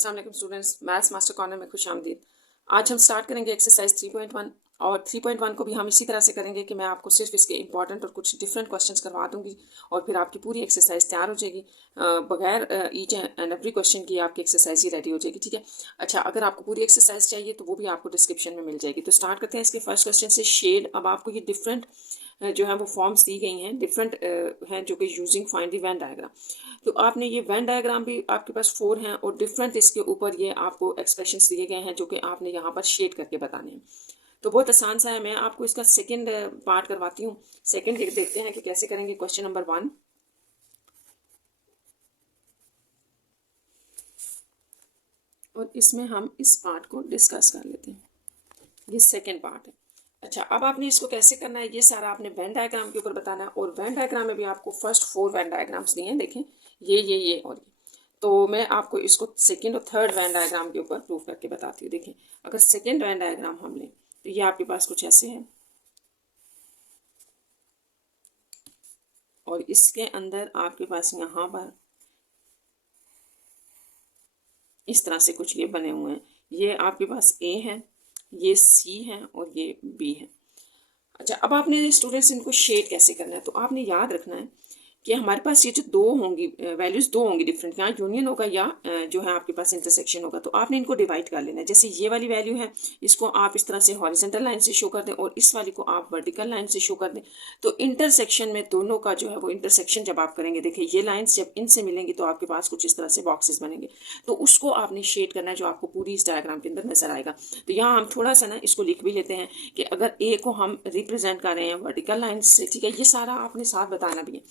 अस्सलाम वालेकुम students, maths master corner में खुशामदीद। आज हम स्टार्ट करेंगे एक्सरसाइज 3.1 और 3.1 को भी हम इसी तरह से करेंगे कि मैं आपको सिर्फ इसके इंपॉर्टेंट और कुछ डिफरेंट क्वेश्चंस करवा दूंगी और फिर आपकी पूरी एक्सरसाइज तैयार हो जाएगी। बगैर ईच एंड एवरी क्वेश्चन की आपकी एक्सरसाइज ही रेडी हो जाएगी, ठीक है। अच्छा, अगर आपको पूरी एक्सरसाइज चाहिए तो वो भी आपको डिस्क्रिप्शन में मिल जाएगी। तो स्टार्ट करते हैं इसके फर्स्ट क्वेश्चन से। शेड, अब आपको ये डिफरेंट जो है वो फॉर्म्स दी गई हैं, डिफरेंट हैं, जो कि using find the Venn diagram. तो आपने ये वेन डायग्राम भी आपके पास 4 हैं और डिफरेंट इसके ऊपर ये आपको एक्सप्रेशंस दिए गए हैं जो कि आपने यहाँ पर शेड करके बताने हैं। तो बहुत आसान सा है। मैं आपको इसका सेकंड पार्ट करवाती हूँ। सेकंड देखते हैं कि कैसे करेंगे। क्वेश्चन नंबर 1, और इसमें हम इस पार्ट को डिस्कस कर लेते हैं। ये सेकंड पार्ट है। अच्छा, अब आपने इसको कैसे करना है, ये सारा आपने वेन डायग्राम के ऊपर बताना है। और वेन डायग्राम में भी आपको फर्स्ट 4 वेन डायग्राम्स दिए हैं, देखें, ये और ये। तो मैं आपको इसको सेकंड और थर्ड वेन डायग्राम के ऊपर प्रूव करके बताती हूँ। देखें, अगर सेकंड वेन डायग्राम हम लें तो ये आपके पास कुछ ऐसे है और इसके अंदर आपके पास यहाँ पर इस तरह से कुछ ये बने हुए हैं। ये आपके पास ए है, ये सी है और ये बी है। अच्छा, अब आपने स्टूडेंट्स इनको शेड कैसे करना है, तो आपने याद रखना है कि हमारे पास ये जो दो होंगी वैल्यूज़, दो होंगी डिफरेंट, यहाँ यूनियन होगा या जो है आपके पास इंटरसेक्शन होगा। तो आपने इनको डिवाइड कर लेना है। जैसे ये वाली वैल्यू है, इसको आप इस तरह से हॉरिजॉन्टल लाइन से शो कर दें और इस वाली को आप वर्टिकल लाइन से शो कर दें। तो इंटरसेक्शन में दोनों का जो है वो इंटरसेक्शन जब आप करेंगे, देखिए ये लाइन्स जब इनसे मिलेंगी तो आपके पास कुछ इस तरह से बॉक्सेस बनेंगे। तो उसको आपने शेड करना है जो आपको पूरी इस डायग्राम के अंदर नजर आएगा। तो यहाँ हम थोड़ा सा ना इसको लिख भी लेते हैं कि अगर ए को हम रिप्रेजेंट कर रहे हैं वर्टिकल लाइन से, ठीक है, ये सारा आपने साथ बताना भी है।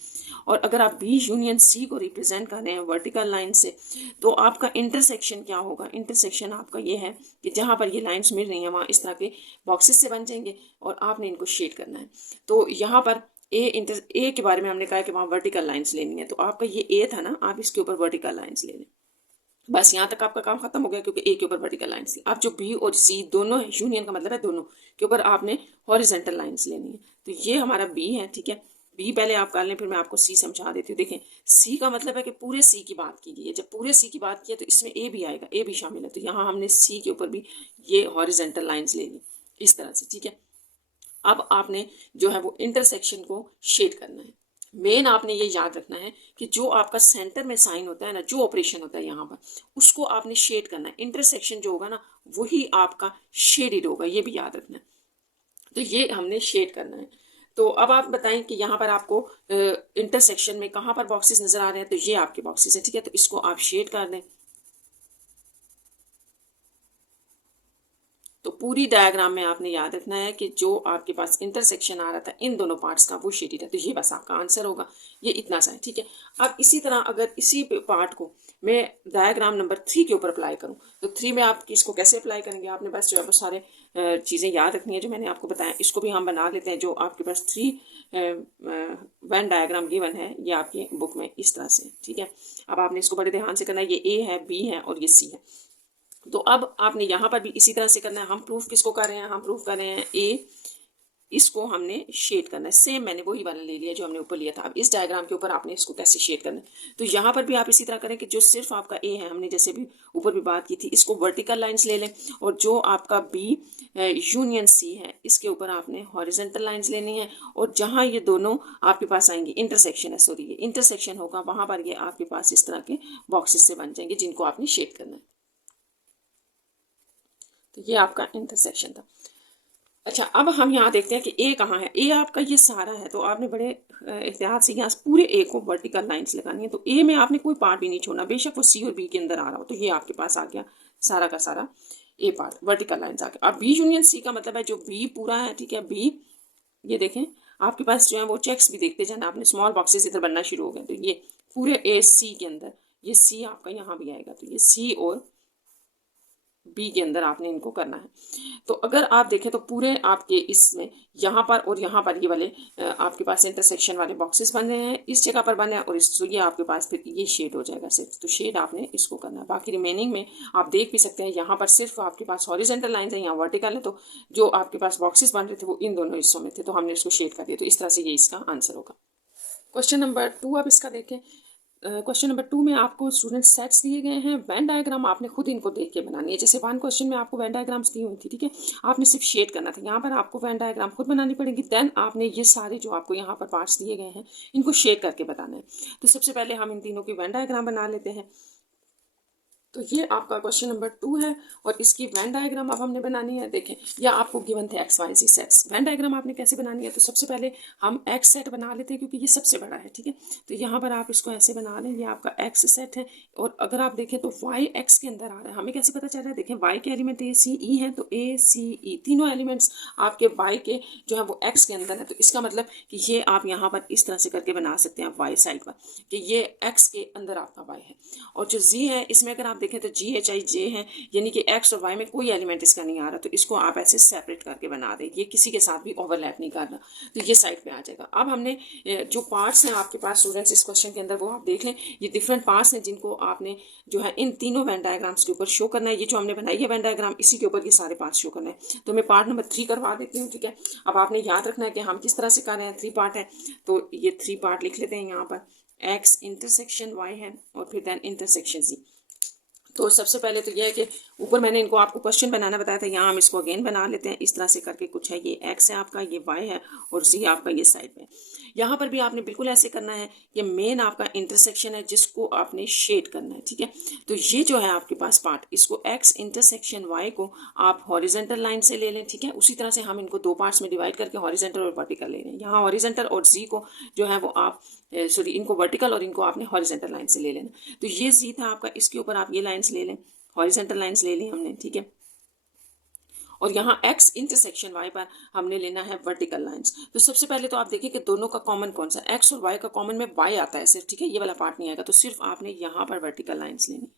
और अगर आप बी यूनियन सी को रिप्रेजेंट कर रहे हैं वर्टिकल लाइन से, तो आपका इंटरसेक्शन क्या होगा। इंटरसेक्शन आपका ये है कि जहाँ पर ये लाइंस मिल रही हैं वहाँ इस तरह के बॉक्सेस से बन जाएंगे और आपने इनको शेड करना है। तो यहाँ पर ए के बारे में हमने कहा कि वहाँ वर्टिकल लाइंस लेनी है। तो आपका ये ए था ना, आप इसके ऊपर वर्टिकल लाइंस ले लें। बस यहाँ तक आपका काम खत्म हो गया, क्योंकि ए के ऊपर वर्टिकल लाइंस थी। अब जो बी और सी दोनों है, यूनियन का मतलब है दोनों के ऊपर आपने हॉरिजॉन्टल लाइंस लेनी है। तो ये हमारा बी है, ठीक है। बी पहले आप कर लें, फिर मैं आपको सी समझा देती हूँ। देखें, सी का मतलब है कि पूरे सी की बात की गई है। जब पूरे सी की बात की है तो इसमें ए भी आएगा, ए भी शामिल है। तो यहाँ हमने सी के ऊपर भी ये हॉरिजॉन्टल लाइंस ले ली इस तरह से, ठीक है। अब आपने जो है वो इंटरसेक्शन को शेड करना है। मेन आपने ये याद रखना है कि जो आपका सेंटर में साइन होता है ना, जो ऑपरेशन होता है यहाँ पर, उसको आपने शेड करना है। इंटरसेक्शन जो होगा ना, वही आपका शेडेड होगा, ये भी याद रखना है। तो ये हमने शेड करना है। तो अब आप बताएं कि यहाँ पर आपको इंटरसेक्शन में कहाँ पर बॉक्सेस नजर आ रहे हैं। तो ये आपके बॉक्सेस है, ठीक है। तो इसको आप शेड कर दें। तो पूरी डायग्राम में आपने याद रखना है कि जो आपके पास इंटरसेक्शन आ रहा था इन दोनों पार्ट्स का, वो शेडेड है। तो ये बस आपका आंसर होगा, ये इतना सा है, ठीक है। अब इसी तरह अगर इसी पार्ट को मैं डायग्राम नंबर 3 के ऊपर अप्लाई करूं, तो 3 में आप इसको कैसे अप्लाई करेंगे, आपने बस जो है वो सारे चीज़ें याद रखनी है जो मैंने आपको बताया। इसको भी हम बना लेते हैं। जो आपके पास 3 वेन डायग्राम गिवन है, ये आपकी बुक में इस तरह से, ठीक है। अब आपने इसको बड़े ध्यान से करना है। ये ए है, बी है और ये सी है। तो अब आपने यहाँ पर भी इसी तरह से करना है। हम प्रूफ किसको कर रहे हैं, हम प्रूफ कर रहे हैं ए, इसको हमने शेड करना है। सेम मैंने वही वाला ले लिया जो हमने ऊपर लिया था। अब इस डायग्राम के ऊपर आपने इसको कैसे शेड करना है, तो यहाँ पर भी आप इसी तरह करें कि जो सिर्फ आपका ए है, हमने जैसे भी ऊपर भी बात की थी, इसको वर्टिकल लाइंस ले लें। और जो आपका बी यूनियन सी है, इसके ऊपर आपने हॉरिजॉन्टल लाइंस लेनी है। और जहाँ ये दोनों आपके पास आएंगे, इंटरसेक्शन है, सॉरी ये इंटरसेक्शन होगा, वहाँ पर ये आपके पास इस तरह के बॉक्सेस से बन जाएंगे जिनको आपने शेड करना है। तो ये आपका इंटरसेक्शन था। अच्छा, अब हम यहाँ देखते हैं कि ए कहाँ है। ए आपका ये सारा है, तो आपने बड़े एहतियात से यहाँ पूरे ए को वर्टिकल लाइंस लगानी है। तो ए में आपने कोई पार्ट भी नहीं छोड़ना, बेशक वो सी और बी के अंदर आ रहा हो। तो ये आपके पास आ गया सारा का सारा ए पार्ट, वर्टिकल लाइंस आ गया। अब बी यूनियन सी का मतलब है जो बी पूरा है, ठीक है। बी, ये देखें, आपके पास जो है वो चेक्स भी देखते जाना, आपने स्मॉल बॉक्सेस इधर बनना शुरू हो गए। तो ये पूरे ए सी के अंदर, ये सी आपका यहाँ भी आएगा। तो ये सी और बी के अंदर आपने इनको करना है। तो अगर आप देखें तो पूरे आपके इसमें यहाँ पर और यहाँ पर ये वाले आपके पास इंटरसेक्शन वाले बॉक्सेस बन रहे हैं, इस जगह पर बने हैं। और इस तो ये आपके पास फिर ये शेड हो जाएगा सिर्फ। तो शेड आपने इसको करना है। बाकी रिमेनिंग में आप देख भी सकते हैं, यहाँ पर सिर्फ आपके पास हॉरिजॉन्टल लाइन है, यहाँ वर्टिकल है। तो जो आपके पास बॉक्सेस बन रहे थे वो इन दोनों हिस्सों में थे, तो हमने इसको शेड कर दिया। तो इस तरह से ये इसका आंसर होगा। क्वेश्चन नंबर 2 आप इसका देखें। क्वेश्चन नंबर 2 में आपको स्टूडेंट सेट्स दिए गए हैं, वेन डायग्राम आपने खुद इनको देख के बनानी है। जैसे 1 क्वेश्चन में आपको वेन डायग्राम्स दी हुई थी, ठीक है, आपने सिर्फ शेड करना था। यहाँ पर आपको वेन डायग्राम खुद बनानी पड़ेगी, देन आपने ये सारे जो आपको यहाँ पर पार्ट्स दिए गए हैं इनको शेड करके बताना है। तो सबसे पहले हम इन तीनों की वेन डायग्राम बना लेते हैं। तो ये आपका क्वेश्चन नंबर 2 है और इसकी वेन डायग्राम अब हमने बनानी है। देखें, या आपको गिवन थे एक्स वाई जी सेट्स। वेन डायग्राम आपने कैसे बनानी है, तो सबसे पहले हम एक्स सेट बना लेते हैं क्योंकि ये सबसे बड़ा है, ठीक है। तो यहाँ पर आप इसको ऐसे बना लें, ये आपका एक्स सेट है और अगर आप देखें तो वाई एक्स के अंदर आ रहा है। हमें कैसे पता चल रहा है, देखें वाई के एलिमेंट ए सी ई हैं, तो ए सी ई तीनों एलिमेंट्स आपके वाई के जो है वो एक्स के अंदर है। तो इसका मतलब कि ये आप यहाँ पर इस तरह से करके बना सकते हैं वाई साइड पर कि ये एक्स के अंदर आपका वाई है। और जो जी है इसमें अगर आप देखें तो जी एच आई जे है, यानी कि एक्स और वाई में कोई एलिमेंट इसका नहीं आ रहा, तो इसको आप ऐसे सेपरेट करके बना दें, ये किसी के साथ भी ओवरलैप नहीं करना, तो ये साइड पे आ जाएगा। अब हमने जो पार्ट्स हैं आपके पास स्टूडेंट्स इस क्वेश्चन के अंदर वो आप देख लें, ये डिफरेंट पार्ट्स हैं जिनको आपने जो है इन तीनों वेन डायग्राम्स के ऊपर शो करना है। ये जो हमने बनाई है वेन डायग्राम, इसी के ऊपर ये सारे पार्ट्स शो करना है। तो मैं पार्ट नंबर 3 करवा देती हूँ, ठीक है। अब आपने याद रखना है कि हम किस तरह से कर रहे हैं, 3 पार्ट है, तो ये 3 पार्ट लिख लेते हैं यहाँ पर। एक्स इंटरसेक्शन वाई है और फिर देन इंटरसेक्शन जी। तो सबसे पहले तो यह है कि ऊपर मैंने इनको आपको क्वेश्चन बनाना बताया था, यहाँ हम इसको अगेन बना लेते हैं। इस तरह से करके कुछ है, ये एक्स है आपका, ये वाई है और जी आपका ये साइड में। यहाँ पर भी आपने बिल्कुल ऐसे करना है, ये मेन आपका इंटरसेक्शन है जिसको आपने शेड करना है, ठीक है। तो ये जो है आपके पास पार्ट, इसको एक्स इंटरसेक्शन वाई को आप हॉरिजेंटल लाइन से ले लें, ठीक है। उसी तरह से हम इनको 2 पार्ट्स में डिवाइड करके हॉरिजेंटल और वर्टिकल ले रहे हैं। यहाँ हॉरिजेंटल और जी को जो है वो आप सॉरी इनको वर्टिकल और इनको आपने हॉरिजेंटल लाइन से ले लेना। तो ये जी था आपका, इसके ऊपर आप ये लाइंस ले लें, हॉरिजेंटल लाइंस ले ली हमने, ठीक है। और यहाँ एक्स इंटरसेक्शन वाई पर हमने लेना है वर्टिकल लाइंस। तो सबसे पहले तो आप देखिए कि दोनों का कॉमन कौन सा, एक्स और वाई का कॉमन में वाई आता है सिर्फ, ठीक है, ये वाला पार्ट नहीं आएगा। तो सिर्फ आपने यहाँ पर वर्टिकल लाइंस लेनी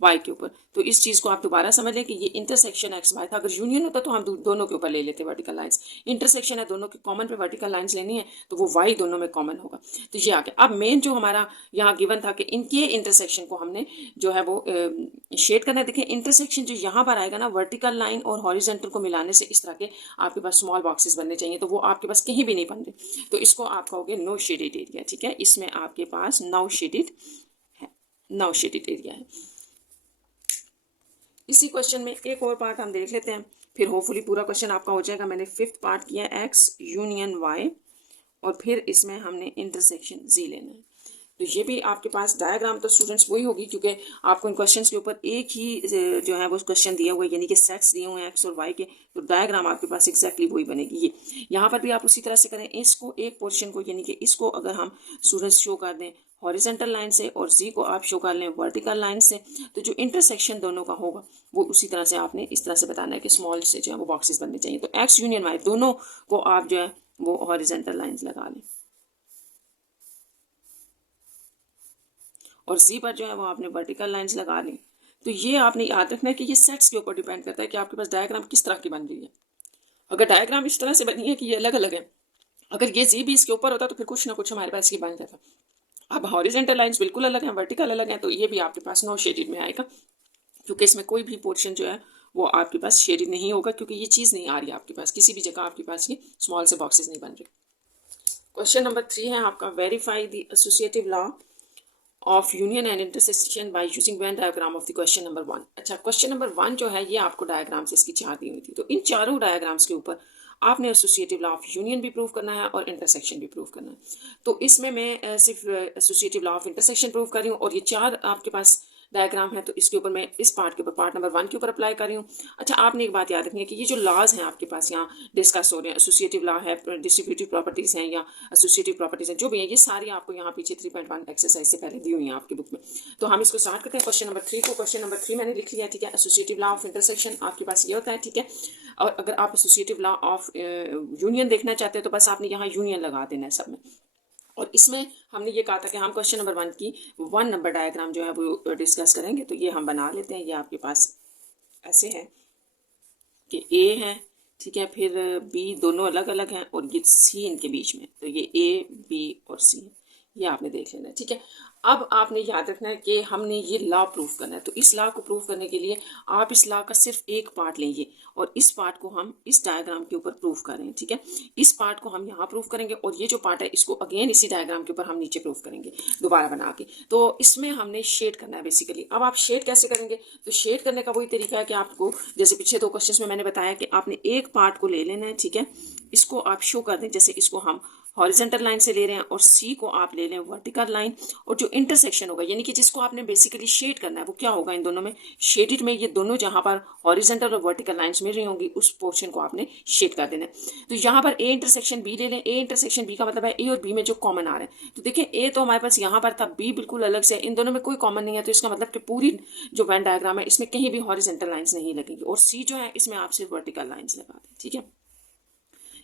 वाई के ऊपर। तो इस चीज़ को आप दोबारा समझ लें कि ये इंटरसेक्शन एक्स वाई था। अगर यूनियन होता तो हम दोनों के ऊपर ले लेते वर्टिकल लाइंस। इंटरसेक्शन है, दोनों के कॉमन पे वर्टिकल लाइंस लेनी है, तो वो वाई दोनों में कॉमन होगा। तो ये आ गया। अब मेन जो हमारा यहाँ गिवन था कि इनके इंटरसेक्शन को हमने जो है वो शेड करना है। देखिए इंटरसेक्शन जो यहाँ पर आएगा ना, वर्टिकल लाइन और हॉरिजेंटल को मिलाने से इस तरह के आपके पास स्मॉल बॉक्सेस बनने चाहिए, तो वो आपके पास कहीं भी नहीं बन रहे। तो इसको आप कहोगे नो शेडेड एरिया, ठीक है। इसमें आपके पास नो शेडेड है, नो शेडेड एरिया है। इसी क्वेश्चन में एक और पार्ट हम देख लेते हैं, फिर होपफुली पूरा क्वेश्चन आपका हो जाएगा। मैंने 5th पार्ट किया एक्स यूनियन वाई और फिर इसमें हमने इंटरसेक्शन जी लेना है। तो ये भी आपके पास डायग्राम तो स्टूडेंट्स वही होगी क्योंकि आपको इन क्वेश्चंस के ऊपर एक ही जो है वो क्वेश्चन दिया हुआ है, यानी कि सेट्स दिए हुए हैं एक्स और वाई के, तो डायग्राम आपके पास एग्जैक्टली वही बनेगी। ये यहाँ पर भी आप उसी तरह से करें, इसको एक पोर्शन को यानी कि इसको अगर हम स्टूडेंट्स शो कर दें हॉरिजेंटल लाइन से और जी को आप शो कर लें वर्टिकल लाइन से, तो जो इंटरसेक्शन दोनों का होगा वो उसी तरह से आपने इस तरह से बताना है कि स्मॉल से जो है वो बॉक्सेस बनने चाहिए। तो एक्स यूनियन वाई दोनों को आप जो है वो हॉरिजेंटल लाइन्स लगा लें और जी पर जो है वो आपने वर्टिकल लाइंस लगा ली। तो ये आपने याद रखना है कि ये सेट्स के ऊपर डिपेंड करता है कि आपके पास डायग्राम किस तरह की बन रही है। अगर डायग्राम इस तरह से बनी है कि ये अलग अलग है, अगर ये जी भी इसके ऊपर होता तो फिर कुछ ना कुछ हमारे पास ये बन जाता। अब हॉरिजेंटल लाइंस बिल्कुल अलग हैं, वर्टिकल अलग हैं, तो ये भी आपके पास नो शेडेड में आएगा क्योंकि इसमें कोई भी पोर्शन जो है वो आपके पास शेडेड नहीं होगा क्योंकि ये चीज़ नहीं आ रही है आपके पास, किसी भी जगह आपके पास ये स्मॉल से बॉक्सेस नहीं बन रहे। क्वेश्चन नंबर 3 है आपका, verify the associative law of union and intersection by using Venn diagram of the question number 1। अच्छा, क्वेश्चन नंबर 1 जो है ये आपको डायग्राम से इसकी 4 दी हुई थी, तो इन चारों डायग्राम्स के ऊपर आपने एसोसिएटिव लॉ ऑफ यूनियन भी प्रूव करना है और इंटरसेक्शन भी प्रूव करना है। तो इसमें मैं सिर्फ associative law of intersection prove कर रही हूँ और ये 4 आपके पास डायग्राम है, तो इसके ऊपर मैं इस पार्ट के ऊपर पार्ट नंबर 1 के ऊपर अप्लाई कर रही हूँ। अच्छा, आपने एक बात याद रखनी है कि ये जो लॉज हैं आपके पास यहाँ डिस्कस हो रहे हैं, एसोसिएटिव लॉ है, डिस्ट्रीब्यूटिव प्रॉपर्टीज़ हैं या एसोसिएटिव प्रॉपर्टीज़ हैं, जो भी है ये सारी आपको यहाँ पीछे 3.1 एक्सरसाइज से पहले दी हुई हैं आपकी बुक में। तो हम इसको स्टार्ट करते हैं क्वेश्चन नंबर 3 को। क्वेश्चन नंबर 3 मैंने लिख लिया, ठीक है। एसोसिएटिव लॉ ऑफ इंटरसेक्शन आपके पास ये होता है, ठीक है। और अगर आप एसोसिएटिव लॉ ऑफ यूनियन देखना चाहते हैं तो बस आपने यहाँ यूनियन लगा देना है सब में। और इसमें हमने ये कहा था कि हम क्वेश्चन नंबर 1 की 1 नंबर डायग्राम जो है वो डिस्कस करेंगे, तो ये हम बना लेते हैं। ये आपके पास ऐसे है कि ए है, ठीक है, फिर बी दोनों अलग अलग हैं और ये सी इनके बीच में, तो ये ए बी और सी है। ये आपने देख लेना है, ठीक है। अब आपने याद रखना है कि हमने ये लॉ प्रूफ करना है, तो इस लॉ को प्रूफ करने के लिए आप इस लॉ का सिर्फ एक पार्ट लेंगे और इस पार्ट को हम इस डायग्राम के ऊपर प्रूफ कर रहे हैं, ठीक है। इस पार्ट को हम यहाँ प्रूफ करेंगे और ये जो पार्ट है इसको अगेन इसी डायग्राम के ऊपर हम नीचे प्रूफ करेंगे दोबारा बना के। तो इसमें हमने शेड करना है बेसिकली। अब आप शेड कैसे करेंगे, तो शेड करने का वही तरीका है कि आपको जैसे पिछले 2 क्वेश्चन में मैंने बताया कि आपने एक पार्ट को ले लेना है, ठीक है। इसको आप शो कर दें, जैसे इसको हम हॉरिजेंटल लाइन से ले रहे हैं और सी को आप ले लें वर्टिकल लाइन, और जो इंटरसेक्शन होगा यानी कि जिसको आपने बेसिकली शेड करना है वो क्या होगा, इन दोनों में शेडेड में ये दोनों जहाँ पर हॉरिजेंटल और वर्टिकल लाइंस मिल रही होंगी उस पोर्शन को आपने शेड कर देना है। तो यहाँ पर ए इंटरसेक्शन बी ले लें। ए इंटरसेक्शन बी का मतलब है ए और बी में जो कॉमन आ रहा है, तो देखिए ए तो हमारे पास यहाँ पर था, बी बिल्कुल अलग से, इन दोनों में कोई कॉमन नहीं है, तो इसका मतलब कि पूरी जो वेन डायग्राम है इसमें कहीं भी हॉरिजेंटल लाइन्स नहीं लगेंगी, और सी जो है इसमें आप सिर्फ वर्टिकल लाइन्स लगा दें, ठीक है।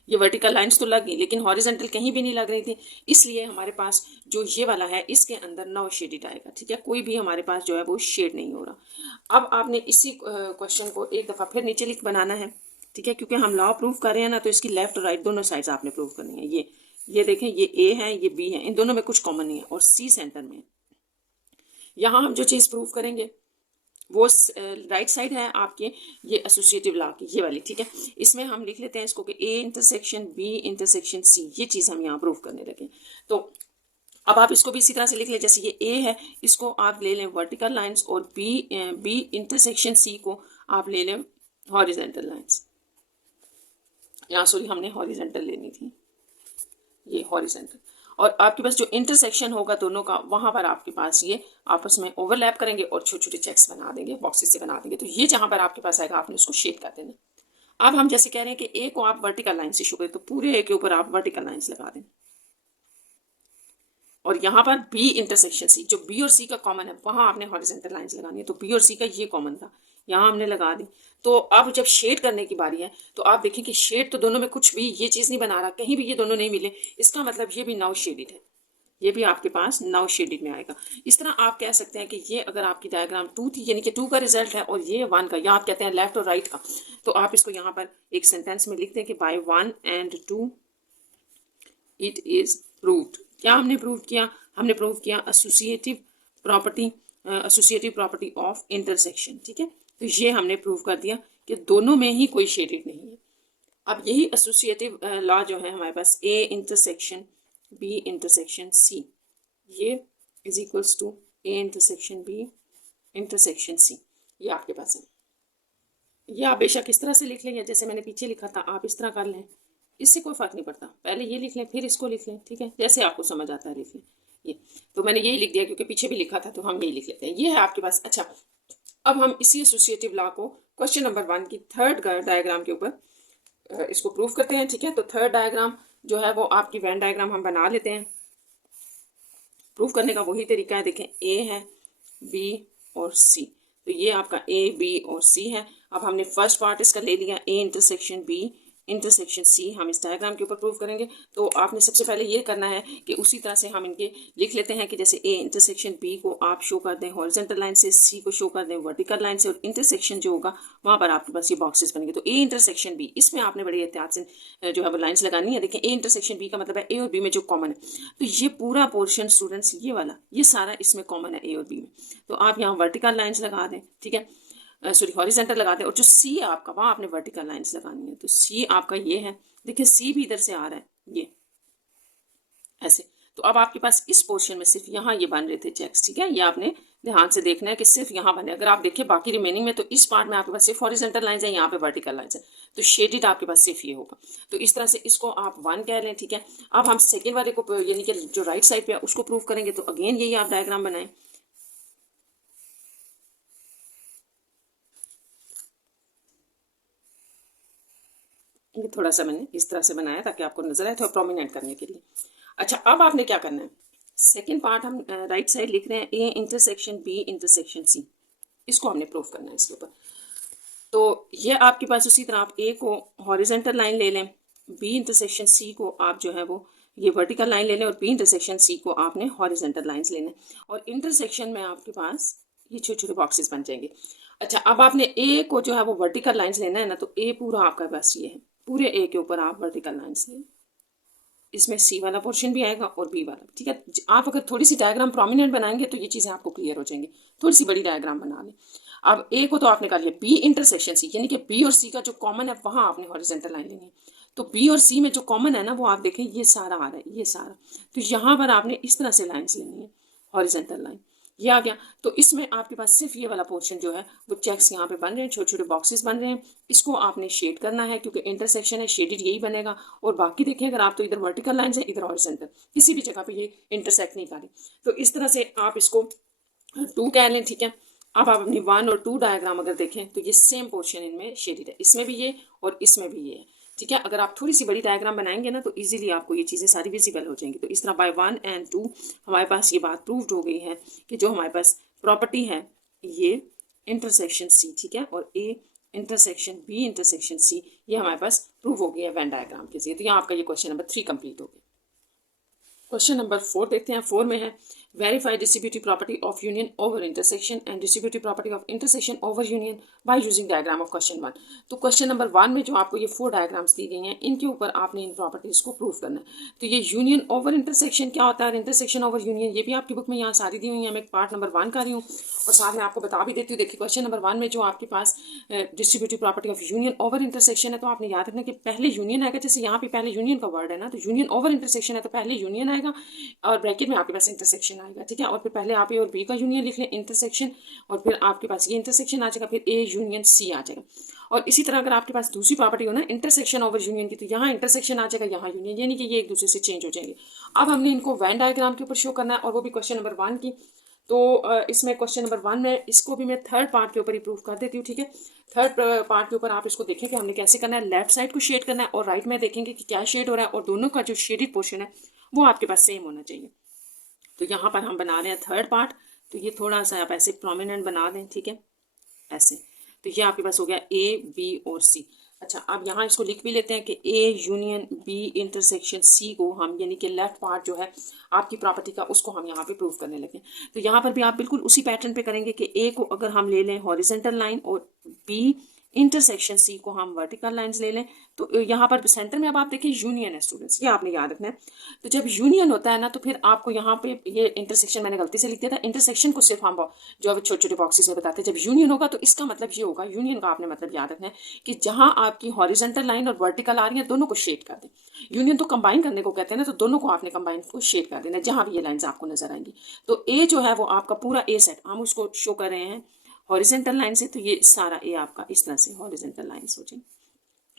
ये वर्टिकल लाइंस तो लग गई लेकिन हॉरिजेंटल कहीं भी नहीं लग रही थी, इसलिए हमारे पास जो ये वाला है इसके अंदर नो शेडेड आएगा, ठीक है। कोई भी हमारे पास जो है वो शेड नहीं हो रहा। अब आपने इसी क्वेश्चन को एक दफ़ा फिर नीचे लिख बनाना है, ठीक है, क्योंकि हम लॉ प्रूव कर रहे हैं ना, तो इसकी लेफ्ट और राइट दोनों साइड्स आपने प्रूव करनी है। ये देखें, ये ए है, ये बी है, इन दोनों में कुछ कॉमन नहीं है और सी सेंटर में है। यहाँ हम जो चीज़ प्रूव करेंगे वो राइट साइड है आपके ये एसोसिएटिव लॉ की, ये वाली, ठीक है। इसमें हम लिख लेते हैं इसको कि A intersection B intersection C, ये चीज़ हम यहाँ प्रूव करने लगे। तो अब आप इसको भी इसी तरह से लिख लें, जैसे ये ए है इसको आप ले लें वर्टिकल लाइंस और बी इंटरसेक्शन सी को आप ले लें हॉरिजेंटल लाइंस। यहाँ सॉरी हमने हॉरिजेंटल लेनी थी, ये हॉरिजेंटल, और आपके पास जो इंटरसेक्शन होगा दोनों का वहाँ पर आपके पास ये आपस में ओवरलैप करेंगे और छोटे छोटे चेक्स बना देंगे, बॉक्सेस से बना देंगे। तो ये जहाँ पर आपके पास आएगा आपने उसको शेड कर देना। अब हम जैसे कह रहे हैं कि ए को आप वर्टिकल लाइन से शो करें, तो पूरे ए के ऊपर आप वर्टिकल लाइन्स लगा दें, और यहाँ पर बी इंटरसेक्शन सी, जो बी और सी का कॉमन है वहाँ आपने हॉरिजेंटल लाइन्स लगानी है। तो बी और सी का ये कॉमन था, यहाँ हमने लगा दी। तो अब जब शेड करने की बारी है तो आप देखें कि शेड तो दोनों में कुछ भी ये चीज़ नहीं बना रहा, कहीं भी ये दोनों नहीं मिले, इसका मतलब ये भी नाउ शेडेड है, ये भी आपके पास नाउ शेडेड में आएगा। इस तरह आप कह सकते हैं कि ये अगर आपकी डायग्राम 2 थी यानी कि 2 का रिजल्ट है और ये 1 का, या आप कहते हैं लेफ्ट और राइट का, तो आप इसको यहाँ पर एक सेंटेंस में लिखते हैं कि by 1 and 2 it is proved. क्या हमने प्रूव किया, हमने प्रूव किया एसोसिएटिव प्रॉपर्टी ऑफ इंटरसेक्शन, ठीक है। तो ये हमने प्रूव कर दिया कि दोनों में ही कोई शेडेड नहीं है। अब यही एसोसिएटिव लॉ जो है हमारे पास A intersection B intersection C, ये is equals to A intersection B intersection C, ये आपके पास है। ये आप बेशक इस तरह से लिख लें या जैसे मैंने पीछे लिखा था आप इस तरह कर लें, इससे कोई फ़र्क नहीं पड़ता। पहले ये लिख लें फिर इसको लिख लें, ठीक है, जैसे आपको समझ आता है लिख लें। ये तो मैंने यही लिख दिया क्योंकि पीछे भी लिखा था तो हम यही लिख लेते हैं, ये है आपके पास। अच्छा, अब हम इसी एसोसिएटिव लॉ को क्वेश्चन नंबर 1 की थर्ड डायग्राम के ऊपर इसको प्रूव करते हैं, ठीक है। तो थर्ड डायग्राम जो है वो आपकी वेन डायग्राम हम बना लेते हैं। प्रूव करने का वही तरीका है, देखें ए है बी और सी, तो ये आपका ए बी और सी है। अब हमने फर्स्ट पार्ट इसका ले लिया A intersection B intersection C, हम इस डायग्राम के ऊपर प्रूव करेंगे। तो आपने सबसे पहले ये करना है कि उसी तरह से हम इनके लिख लेते हैं कि जैसे ए इंटरसेक्शन बी को आप शो कर दें हॉरिजॉन्टल लाइन से, सी को शो कर दें वर्टिकल लाइन से, और इंटरसेक्शन जो होगा वहाँ पर आपके पास ये बॉक्सेस बनेंगे। तो ए इंटरसेक्शन बी, इसमें आपने बड़ी एहतियात से जो है वो लाइन्स लगानी है। देखिए ए इंटरसेक्शन बी का मतलब है ए और बी में जो कॉमन है, तो ये पूरा पोर्शन स्टूडेंट्स ये वाला ये सारा इसमें कॉमन है ए और बी में, तो आप यहाँ वर्टिकल लाइन्स लगा दें, ठीक है, सॉरी हॉरिजॉन्टल लगाते हैं। और जो सी है आपका वहाँ आपने वर्टिकल लाइंस लगानी है। तो सी आपका ये है, देखिए सी भी इधर से आ रहा है ये ऐसे। तो अब आपके पास इस पोर्शन में सिर्फ यहाँ ये बन रहे थे चेक्स, ठीक है, ये आपने ध्यान से देखना है कि सिर्फ यहाँ बने। अगर आप देखें बाकी रिमेनिंग में तो इस पार्ट में आपके पास सिर्फ हॉरिजॉन्टल लाइंस है, यहाँ पे वर्टिकल लाइंस है, तो शेडेड आपके पास सिर्फ ये होगा। तो इस तरह से इसको आप 1 कह लें, ठीक है। अब हम सेकेंड वाले को यानी कि जो राइट साइड पे है उसको प्रूव करेंगे। तो अगेन यही आप डायग्राम बनाएं, ये थोड़ा सा मैंने इस तरह से बनाया ताकि आपको नजर आए, थोड़ा प्रोमिनेंट करने के लिए। अच्छा, अब आपने क्या करना है, सेकेंड पार्ट हम राइट साइड लिख रहे हैं A intersection B intersection C, इसको हमने प्रूव करना है इसके ऊपर। तो ये आपके पास उसी तरह आप ए को हॉरिजॉन्टल लाइन ले लें, बी इंटरसेक्शन सी को आप जो है वो ये वर्टिकल लाइन ले लें, और बी इंटरसेक्शन सी को आपने हॉरिजॉन्टल लाइंस लेने, और इंटरसेक्शन में आपके पास ये छोटे छोटे बॉक्सेस बन जाएंगे। अच्छा, अब आपने ए को जो है वो वर्टिकल लाइंस लेना है ना, तो ए पूरा आपका पास ये है, पूरे ए के ऊपर आप वर्टिकल लाइंस लें, इसमें सी वाला पोर्शन भी आएगा और बी वाला, ठीक है। आप अगर थोड़ी सी डायग्राम प्रोमिनेंट बनाएंगे तो ये चीज़ें आपको क्लियर हो जाएंगी। थोड़ी सी बड़ी डायग्राम बना लें। अब ए को तो आपने कर लिया, बी इंटरसेक्शन सी, यानी कि बी और सी का जो कॉमन है वहाँ आपने हॉरिजेंटल लाइन लेनी है। तो बी और सी में जो कॉमन है ना वो आप देखें ये सारा आ रहा है, ये सारा, तो यहाँ पर आपने इस तरह से लाइन्स लेनी है, हॉरिजेंटल लाइन ये आ गया। तो इसमें आपके पास सिर्फ ये वाला पोर्शन जो है वो चेक्स यहाँ पे बन रहे हैं, छोटे छोटे बॉक्सेस बन रहे हैं, इसको आपने शेड करना है क्योंकि इंटरसेक्शन है, शेडेड यही बनेगा। और बाकी देखें अगर आप तो इधर वर्टिकल लाइन है इधर हॉरिजॉन्टल, किसी भी जगह पे ये इंटरसेक्ट नहीं कर रही। तो इस तरह से आप इसको 2 कह लें, ठीक है। अब आप अपनी 1 और 2 डायग्राम अगर देखें तो ये सेम पोर्शन इनमें शेडेड है, इसमें भी ये और इसमें भी ये है, ठीक है। अगर आप थोड़ी सी बड़ी डायग्राम बनाएंगे ना तो इजीली आपको ये चीज़ें सारी विजिबल हो जाएंगी। तो इस तरह बाय 1 एंड 2 हमारे पास ये बात प्रूव्ड हो गई है कि जो हमारे पास प्रॉपर्टी है ये इंटरसेक्शन सी, ठीक है, और A intersection B intersection C ये हमारे पास प्रूव हो गया है वेन डायग्राम के जरिए। तो यहाँ आपका ये क्वेश्चन नंबर 3 कंप्लीट हो गया। क्वेश्चन नंबर 4 देखते हैं। 4 में है verify distributive property of union over intersection and distributive property of intersection over union by using diagram of question 1। तो क्वेश्चन नंबर 1 में जो आपको ये 4 डायग्राम्स दी गई हैं इनके ऊपर आपने इन प्रॉपर्टीज को प्रूव करना है। तो ये यूनियन ओवर इंटरसेक्शन क्या होता है, इंटरसेक्शन ओवर यूनियन, ये भी आपकी बुक में यहाँ सारी दी हुई है। मैं पार्ट नंबर 1 कर रही हूँ और साथ में आपको बता भी देती हूँ। देखिए क्वेश्चन नंबर 1 में जो आपके पास distributive property of union over intersection है तो आपने याद रखना कि पहले यूनियन आएगा, जैसे यहाँ पे पहले यूनियन का वर्ड है ना, तो यूनियन ओवर इंटरसेक्शन है तो पहले यूनियन आएगा और ब्रैकेट में आपके पास इंटरसेक्शन आएगा, ठीक है। और फिर पहले आप ए और बी का यूनियन लिख लें इंटरसेक्शन, और फिर आपके पास ये इंटरसेक्शन आ जाएगा, फिर ए यूनियन सी आ जाएगा। और इसी तरह अगर आपके पास दूसरी प्रॉपर्टी हो ना इंटरसेक्शन ओवर यूनियन की, तो यहाँ इंटरसेक्शन आ जाएगा, यहाँ यूनियन, यानी कि ये एक दूसरे से चेंज हो जाएंगे। अब हमने इनको वेन डायग्राम के ऊपर शो करना है और वो भी क्वेश्चन नंबर 1 की। तो इसमें क्वेश्चन नंबर 1 में इसको भी मैं थर्ड पार्ट के ऊपर ही प्रूव कर देती हूँ, ठीक है। थर्ड पार्ट के ऊपर आप इसको देखें कि हमने कैसे करना है। लेफ्ट साइड को शेड करना है और राइट में देखेंगे कि क्या शेड हो रहा है, और दोनों का जो शेडेड पोर्शन है वो आपके पास सेम होना चाहिए। तो यहाँ पर हम बना रहे हैं थर्ड पार्ट, तो ये थोड़ा सा आप ऐसे प्रोमिनेंट बना दें, ठीक है, ऐसे। तो ये आपके पास हो गया ए बी और सी। अच्छा अब यहाँ इसको लिख भी लेते हैं कि A union B intersection C को हम, यानी कि लेफ्ट पार्ट जो है आपकी प्रॉपर्टी का, उसको हम यहाँ पे प्रूव करने लगे। तो यहाँ पर भी आप बिल्कुल उसी पैटर्न पे करेंगे कि ए को अगर हम ले लें हॉरिजेंटल लाइन और बी इंटरसेक्शन सी को हम वर्टिकल लाइंस ले लें। तो यहाँ पर सेंटर में अब आप देखिए यूनियन है स्टूडेंट्स, ये आपने याद रखना है। तो जब यूनियन होता है ना तो फिर आपको यहाँ पे ये इंटरसेक्शन मैंने गलती से लिख दिया था, इंटरसेक्शन को सिर्फ हम जो है छोटे छोटे बॉक्सेस में बताते हैं। जब यूनियन होगा तो इसका मतलब ये होगा, यूनियन का आपने मतलब याद रखना है कि जहाँ आपकी हॉरिजेंटल लाइन और वर्टिकल आ रही है दोनों को शेड कर दें। यूनियन तो कंबाइन करने को कहते हैं ना, तो दोनों को आपने कंबाइन को शेड कर देना जहाँ भी ये लाइन्स आपको नजर आएंगी। तो ए जो है वो आपका पूरा ए सेट हम उसको शो कर रहे हैं हॉरिजेंटल लाइन से, तो ये सारा ए आपका इस तरह से हॉरिजेंटल लाइन हो जाए।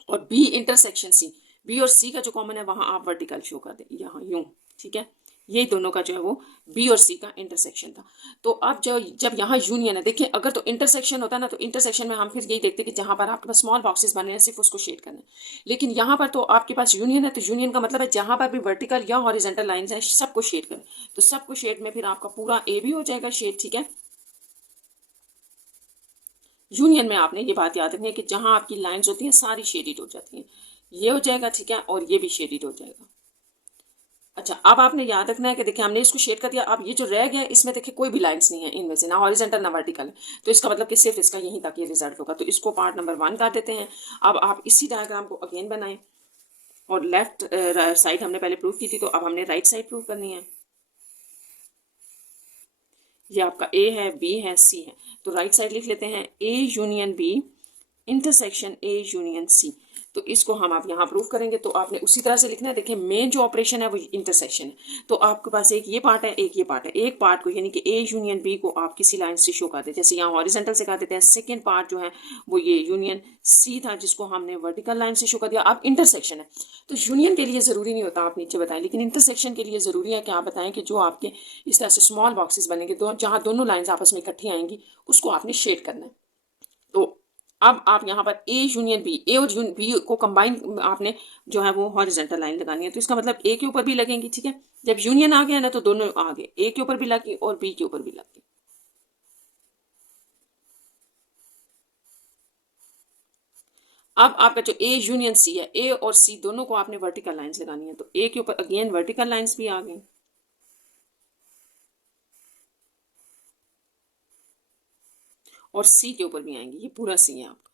और बी इंटरसेक्शन सी, बी और सी का जो कॉमन है वहां आप वर्टिकल शो कर दें, यहाँ यूं, ठीक है। ये दोनों का जो है वो बी और सी का इंटरसेक्शन था। तो अब जब यहाँ यूनियन है, देखिए अगर तो इंटरसेक्शन होता ना तो इंटरसेक्शन में हम फिर यही देखते कि जहाँ पर आपके पास स्मॉल बॉक्सेस बने हैं सिर्फ उसको शेड करना है। लेकिन यहाँ पर तो आपके पास यूनियन है, तो यूनियन का मतलब है जहाँ पर भी वर्टिकल या हॉरिजेंटल लाइन्स हैं सबको शेड करें। तो सबको शेड में फिर आपका पूरा ए भी हो जाएगा शेड, ठीक है। यूनियन में आपने ये बात याद रखनी है कि जहां आपकी लाइंस होती हैं सारी शेडिड हो जाती हैं, ये हो जाएगा, ठीक है, और ये भी शेडिड हो जाएगा। अच्छा अब आपने याद रखना है कि देखिए हमने इसको शेड कर दिया, अब ये जो रह गया इसमें देखिए कोई भी लाइंस नहीं है इनमें से, ना हॉरिजेंटल ना वर्टिकल, तो इसका मतलब कि सिर्फ इसका यहीं तक ये रिजल्ट होगा। तो इसको पार्ट नंबर 1 कर देते हैं। अब आप इसी डायग्राम को अगेन बनाएं और लेफ्ट साइड हमने पहले प्रूव की थी, तो अब हमने राइट साइड प्रूव करनी है। ये आपका ए है, बी है, सी है, तो राइट साइड लिख लेते हैं A union B intersection A union C. तो इसको हम आप यहाँ प्रूव करेंगे, तो आपने उसी तरह से लिखना है। देखिए मेन जो ऑपरेशन है वो इंटरसेक्शन है, तो आपके पास एक ये पार्ट है एक ये पार्ट है। एक पार्ट को यानी कि ए यूनियन बी को आप किसी लाइन से शो कर देते हैं, जैसे यहाँ हॉरिजेंटल से कर देते हैं। सेकेंड पार्ट जो है वो ये यूनियन सी था जिसको हमने वर्टिकल लाइन से शो कर दिया। अब इंटरसेक्शन है, तो यूनियन के लिए ज़रूरी नहीं होता आप नीचे बताएं, लेकिन इंटरसेक्शन के लिए ज़रूरी है कि आप बताएं कि जो आपके इस तरह से स्मॉल बॉक्सेस बनेंगे जहाँ दोनों लाइन्स आपस में इकट्ठी आएंगी उसको आपने शेड करना है। तो अब आप यहाँ पर ए यूनियन बी, ए और बी को कंबाइन आपने जो है वो हॉरिजेंटल लाइन लगानी है, तो इसका मतलब ए के ऊपर भी लगेंगी, ठीक है। जब यूनियन आ गया ना तो दोनों आ गए, ए के ऊपर भी लगी और बी के ऊपर भी लगी। अब आपका जो ए यूनियन सी है, ए और सी दोनों को आपने वर्टिकल लाइंस लगानी है, तो ए के ऊपर अगेन वर्टिकल लाइंस भी आ गई और सी के ऊपर भी आएंगी, ये पूरा सी है आपका।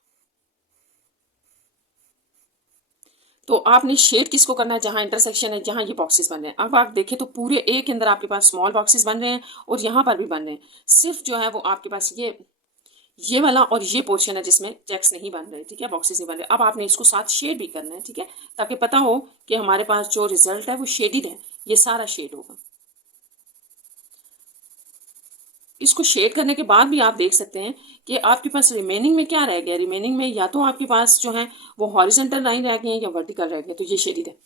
तो आपने शेड किसको करना है, जहाँ इंटरसेक्शन है, जहाँ ये बॉक्सेस बन रहे हैं। अब आप देखें तो पूरे ए के अंदर आपके पास स्मॉल बॉक्सेस बन रहे हैं और यहाँ पर भी बन रहे हैं। सिर्फ जो है वो आपके पास ये वाला और ये पोर्शन है जिसमें चेक्स नहीं बन रहे, ठीक है, बॉक्सेस नहीं बन रहे। अब आपने इसको साथ शेड भी करना है, ठीक है, ताकि पता हो कि हमारे पास जो रिजल्ट है वो शेडिड है, ये सारा शेड होगा। इसको शेड करने के बाद भी आप देख सकते हैं कि आपके पास रिमेनिंग में क्या रह गया। रिमेनिंग में या तो आपके पास जो है वो हॉरिजॉन्टल लाइन रह गई है या वर्टिकल रह गया, तो ये शेडिड है।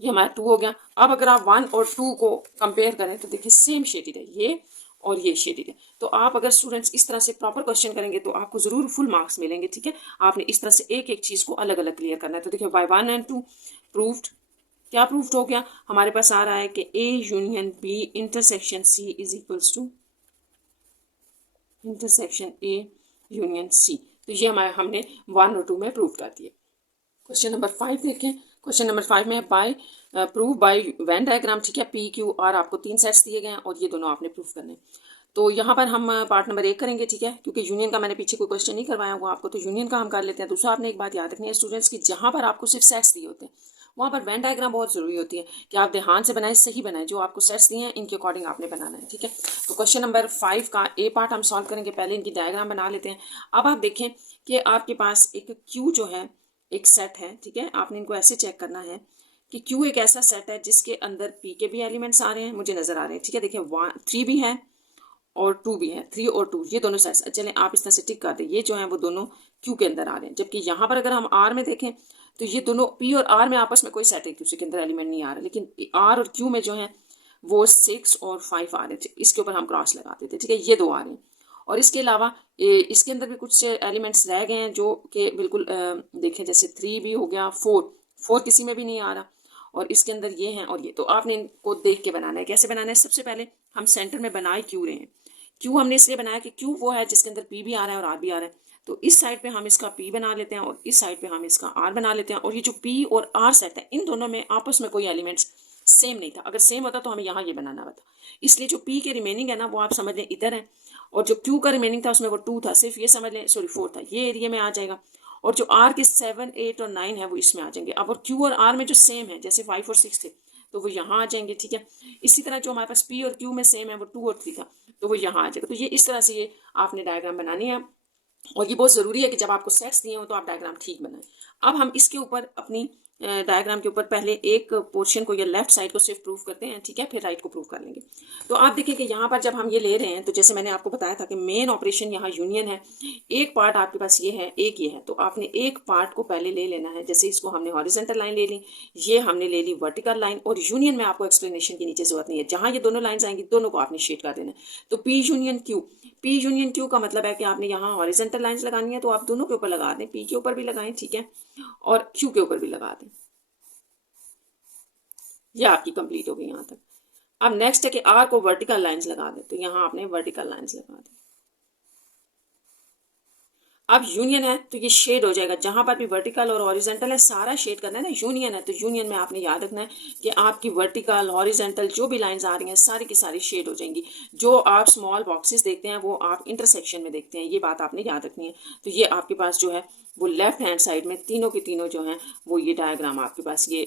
ये हमारा 2 हो गया। अब अगर आप 1 और 2 को कंपेयर करें तो देखिए सेम शेडिड है, ये और ये शेडिड है। तो आप अगर स्टूडेंट्स इस तरह से प्रॉपर क्वेश्चन करेंगे तो आपको जरूर फुल मार्क्स मिलेंगे, ठीक है। आपने इस तरह से एक एक चीज को अलग अलग क्लियर करना है। तो देखिए बाय 1 एंड 2 प्रूव्ड, क्या प्रूव्ड हो गया, हमारे पास आ रहा है कि A union B intersection C is equals to intersection A union C. तो ये हमारे हमने 1 और 2 में प्रूव कर दिए। क्वेश्चन नंबर 5 देखें। क्वेश्चन नंबर 5 में by prove by Venn diagram, ठीक है, पी क्यू आर आपको 3 सेट्स दिए गए हैं और ये दोनों आपने प्रूव करने। तो यहाँ पर हम पार्ट नंबर 1 करेंगे, ठीक है, क्योंकि यूनियन का मैंने पीछे कोई क्वेश्चन नहीं करवाया हुआ आपको, तो यूनियन का हम कर लेते हैं। दूसरा आपने एक बात याद रखनी है स्टूडेंट्स की, जहाँ पर आपको सिर्फ सेट्स दिए होते हैं वहाँ पर वेन डायग्राम बहुत जरूरी होती है कि आप ध्यान से बनाए, सही बनाए, जो आपको सेट्स दिए हैं इनके अकॉर्डिंग आपने बनाना है, ठीक है। तो क्वेश्चन नंबर 5 का ए पार्ट हम सॉल्व करेंगे, पहले इनकी डायग्राम बना लेते हैं। अब आप देखें कि आपके पास एक क्यू जो है एक सेट है, ठीक है, आपने इनको ऐसे चेक करना है कि क्यू एक ऐसा सेट है जिसके अंदर पी के भी एलिमेंट्स आ रहे हैं, मुझे नजर आ रहे हैं, ठीक है। देखिए 3 भी है और 2 भी है, 3 और 2 ये दोनों सेट्स। चलें आप इस तरह से टिक कर दें, ये जो है वो दोनों क्यू के अंदर आ रहे हैं। जबकि यहाँ पर अगर हम आर में देखें तो ये दोनों पी और आर में आपस में कोई सेट एक दूसरे के अंदर एलिमेंट नहीं आ रहा, लेकिन आर और क्यू में जो है वो 6 और 5 आ रहे थे। इसके ऊपर हम क्रॉस लगाते थे, ठीक है, ये 2 आ रहे हैं। और इसके अलावा इसके अंदर भी कुछ एलिमेंट्स रह गए हैं जो कि बिल्कुल देखें, जैसे 3 भी हो गया, 4 किसी में भी नहीं आ रहा, और इसके अंदर ये हैं और ये। तो आपने इनको देख के बनाना है। कैसे बनाना है, सबसे पहले हम सेंटर में बनाए क्यू रहे हैं। क्यू हमने इसलिए बनाया कि क्यू वो है जिसके अंदर पी भी आ रहा है और आर भी आ रहा है। तो इस साइड पे हम इसका पी बना लेते हैं और इस साइड पे हम इसका आर बना लेते हैं। और ये जो पी और आर सेट है इन दोनों में आपस में कोई एलिमेंट्स सेम नहीं था। अगर सेम होता तो हमें यहाँ ये बनाना होता। इसलिए जो पी के रिमेनिंग है ना वो आप समझ लें इधर है, और जो क्यू का रिमेनिंग था उसमें वो 2 था, सिर्फ ये समझ लें, सॉरी 4 था, ये एरिया में आ जाएगा। और जो आर के 7, 8 और 9 है वो इसमें आ जाएंगे। अब और क्यू और आर में जो सेम है, जैसे 5 और 6 थे तो वो यहाँ आ जाएंगे, ठीक है। इसी तरह जो हमारे पास पी और क्यू में सेम है वो 2 और 3 था तो वो यहाँ आ जाएगा। तो ये इस तरह से ये आपने डायग्राम बनानी है, और ये बहुत ज़रूरी है कि जब आपको सेट्स दिए हो तो आप डायग्राम ठीक बनाएं। अब हम इसके ऊपर अपनी डायग्राम के ऊपर पहले एक पोर्शन को या लेफ्ट साइड को सिर्फ प्रूव करते हैं, ठीक है, फिर राइट को प्रूव कर लेंगे। तो आप देखिए कि यहाँ पर जब हम ये ले रहे हैं तो जैसे मैंने आपको बताया था कि मेन ऑपरेशन यहाँ यूनियन है। एक पार्ट आपके पास ये है, एक ये है, तो आपने एक पार्ट को पहले ले लेना है। जैसे इसको हमने हॉरिजॉन्टल लाइन ले ली, ये हमने ले ली वर्टिकल लाइन, और यूनियन में आपको एक्सप्लेनेशन की नीचे जरूरत नहीं है। जहाँ ये दोनों लाइन्स आएंगी दोनों को आपने शेड कर देना है। तो P union Q, P union Q का मतलब है कि आपने यहाँ हॉरिजॉन्टल लाइंस लगानी है तो आप दोनों के ऊपर लगा दें, पी के ऊपर भी लगाएं, ठीक है, और क्यू के ऊपर भी लगा दें। ये आपकी कंप्लीट हो गई यहाँ तक। अब नेक्स्ट है कि आर को वर्टिकल लाइंस लगा दें, तो यहाँ आपने वर्टिकल लाइंस लगा दें। अब यूनियन है तो ये शेड हो जाएगा, जहां पर भी वर्टिकल और हॉरिजॉन्टल है सारा शेड करना है ना। यूनियन है तो यूनियन में आपने याद रखना है कि आपकी वर्टिकल हॉरिजॉन्टल जो भी लाइंस आ रही हैं सारी की सारी शेड हो जाएंगी। जो आप स्मॉल बॉक्सेस देखते हैं वो आप इंटरसेक्शन में देखते हैं, ये बात आपने याद रखनी है। तो ये आपके पास जो है वो लेफ्ट हैंड साइड में तीनों के तीनों जो हैं वो ये डायग्राम आपके पास ये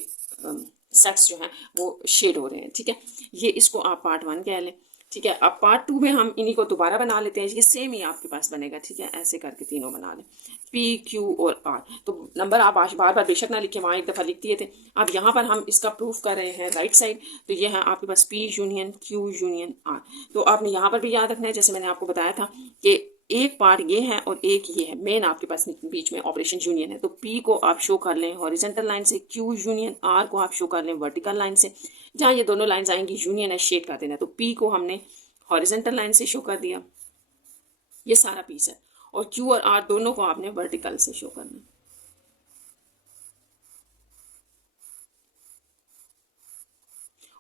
सेट्स जो हैं वो शेड हो रहे हैं, ठीक है। ये इसको आप पार्ट 1 कह लें, ठीक है। अब पार्ट 2 में हम इन्हीं को दोबारा बना लेते हैं, ये सेम ही आपके पास बनेगा, ठीक है। ऐसे करके तीनों बना लें, पी क्यू और आर। तो नंबर आप बार बार बेशक ना लिखें, वहाँ एक दफ़ा लिख दिए थे। अब यहाँ पर हम इसका प्रूफ कर रहे हैं राइट साइड, तो ये है आपके पास P union Q union R. तो आपने यहाँ पर भी याद रखना है, जैसे मैंने आपको बताया था कि एक पार्ट ये है और एक ये है, मेन आपके पास बीच में ऑपरेशन यूनियन है। तो पी को आप शो कर लें हॉरिजॉन्टल लाइन से, क्यू यूनियन आर को आप शो कर लें वर्टिकल लाइन से। जहाँ ये दोनों लाइन्स आएंगी यूनियन है, शेड कर देना। तो पी को हमने हॉरिजॉन्टल लाइन से शो कर दिया, ये सारा पीस है, और क्यू और आर दोनों को आपने वर्टिकल से शो करना है।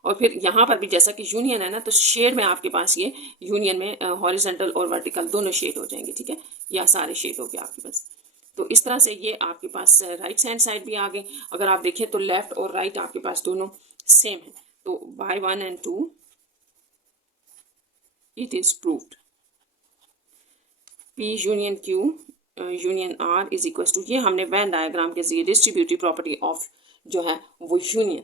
और फिर यहाँ पर भी जैसा कि यूनियन है ना, तो शेड में आपके पास ये यूनियन में हॉरिजॉन्टल और वर्टिकल दोनों शेड हो जाएंगे, ठीक है, या सारे शेड हो गए आपके पास। तो इस तरह से ये आपके पास राइट हैंड साइड भी आ गए। अगर आप देखें तो लेफ्ट और राइट आपके पास दोनों सेम है। तो by 1 and 2 it is proved P union Q union R is equal to, ये हमने वेन डायग्राम के जरिए डिस्ट्रीब्यूटिव प्रॉपर्टी ऑफ जो है वो यूनियन,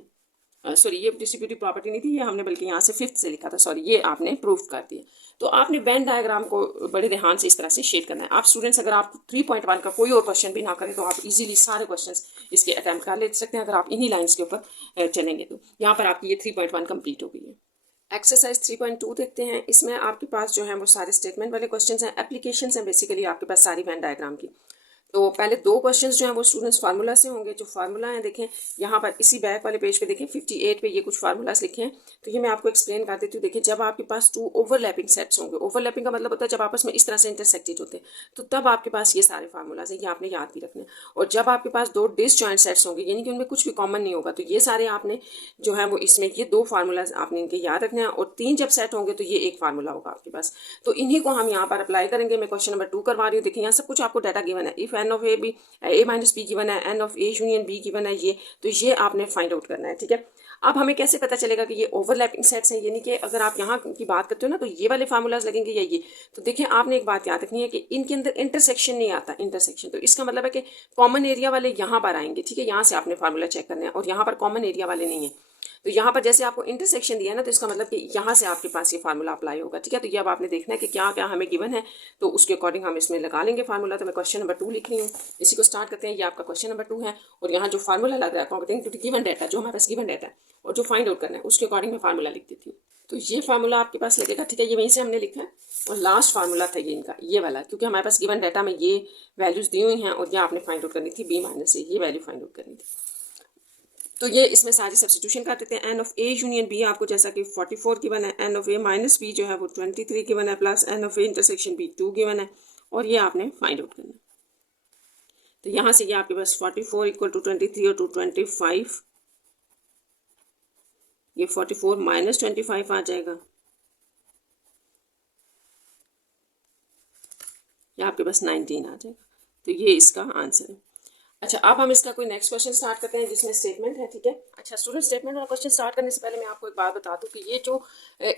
सॉरी ये डिस्ट्रीब्यूटिव प्रॉपर्टी नहीं थी, ये हमने बल्कि यहाँ से 5th से लिखा था, सॉरी ये आपने प्रूव कर दिया। तो आपने वेन डायग्राम को बड़े ध्यान से इस तरह से शेड करना है। आप स्टूडेंट्स अगर आप 3.1 का कोई और क्वेश्चन भी ना करें तो आप इजीली सारे क्वेश्चंस इसके अटैम्प्ट कर ले सकते हैं अगर आप इन्हीं लाइंस के ऊपर चलेंगे। तो यहाँ पर आपकी ये 3.1 कंप्लीट हो गई है। एक्सरसाइज 3.2 देखते हैं। इसमें आपके पास जो है वो सारे स्टेटमेंट वाले क्वेश्चंस हैं, एप्लीकेशंस हैं बेसिकली आपके पास सारी वेन डायग्राम की। तो पहले 2 क्वेश्चंस जो हैं वो स्टूडेंट्स फार्मूला से होंगे। जो फार्मूला हैं देखें यहाँ पर इसी बैक वाले पेज पे देखें 58 पे ये कुछ फार्मूलाज लिखे हैं। तो ये मैं आपको एक्सप्लेन कर देती हूँ। देखिए जब आपके पास 2 ओवरलैपिंग सेट्स होंगे, ओवरलैपिंग का मतलब होता है जब आपस में इस तरह से इंटरसेक्टेड होते हैं, तो तब आपके पास ये सारे फार्मूलाज हैं, ये आपने याद भी रखना है। और जब आपके पास 2 डिसजॉइंट सेट्स होंगे यानी कि उनमें कुछ भी कॉमन नहीं होगा, तो ये सारे आपने जो है वो इसमें ये 2 फार्मूलाज आपने इनके याद रखने हैं। और 3 जब सेट होंगे तो ये एक फार्मूला होगा आपके पास। तो इन्हीं को हम यहाँ पर अप्लाई करेंगे। मैं क्वेश्चन नंबर 2 करवा रही हूँ। देखिए यहाँ सब कुछ आपको डाटा गिवन है। If n of A B A minus B given है, N of A union B given है, ये तो ये आपने फाइंड आउट करना है। ठीक है, अब हमें कैसे पता चलेगा कि ये ओवरलैपिंग सेट्स हैं, यानी कि अगर आप यहाँ की बात करते हो ना तो ये वाले फार्मूलाज लगेंगे या ये। तो देखिए आपने एक बात याद रखनी है कि इनके अंदर इंटरसेक्शन नहीं आता, इंटरसेक्शन, तो इसका मतलब है कि कॉमन एरिया वाले यहाँ पर आएंगे। ठीक है, यहाँ से आपने फार्मूला चेक करना है और यहाँ पर कॉमन एरिया वाले नहीं है। तो यहाँ पर जैसे आपको इंटरसेक्शन दिया है ना, तो इसका मतलब कि यहाँ से आपके पास ये फार्मूला अप्लाई होगा। ठीक है, तो ये अब आपने देखना है कि क्या क्या हमें गिवन है, तो उसके अकॉर्डिंग हम इसमें लगा लेंगे फार्मूला। तो मैं क्वेश्चन नंबर 2 लिख रही हूँ, इसी को स्टार्ट करते हैं। ये आपका क्वेश्चन नंबर 2 है और यहाँ जो फार्मूला लग रहा है अकॉर्डिंग टू गिवन डाटा, जो हमारे पास गिवन डाटा है और जो फाइंड आउट करना है उसके अकॉर्डिंग मैं फार्मूला लिख देती हूँ। तो ये फार्मूला आपके पास लगेगा। ठीक है, ये वहीं से हमने लिखा है और लास्ट फार्मूला था ये इनका, ये वाला, क्योंकि हमारे पास गिवन डाटा में ये वैल्यूज दी हुई हैं और ये आपने फाइंड आउट करनी थी बी माइनस ए, ये वैल्यू फाइंड आउट करनी थी। तो ये इसमें सारी सब्स्टिट्यूशन कर देते हैं। N of A union B आपको जैसा कि 44 गिवन है, N of A minus B जो है वो 23 गिवन है, plus N of A intersection B 2 given है और ये आपने फाइंड आउट करना है। तो यहाँ से ये आपके पास 44 इक्वल टू 23 और 225, ये 44 माइनस 25 आ जाएगा, ये आपके पास 19 आ जाएगा। तो ये इसका आंसर है। अच्छा, अब हम इसका कोई नेक्स्ट क्वेश्चन स्टार्ट करते हैं जिसमें स्टेटमेंट है। ठीक है, अच्छा स्टूडेंट, स्टेटमेंट वाला क्वेश्चन स्टार्ट करने से पहले मैं आपको एक बात बता दूं कि ये जो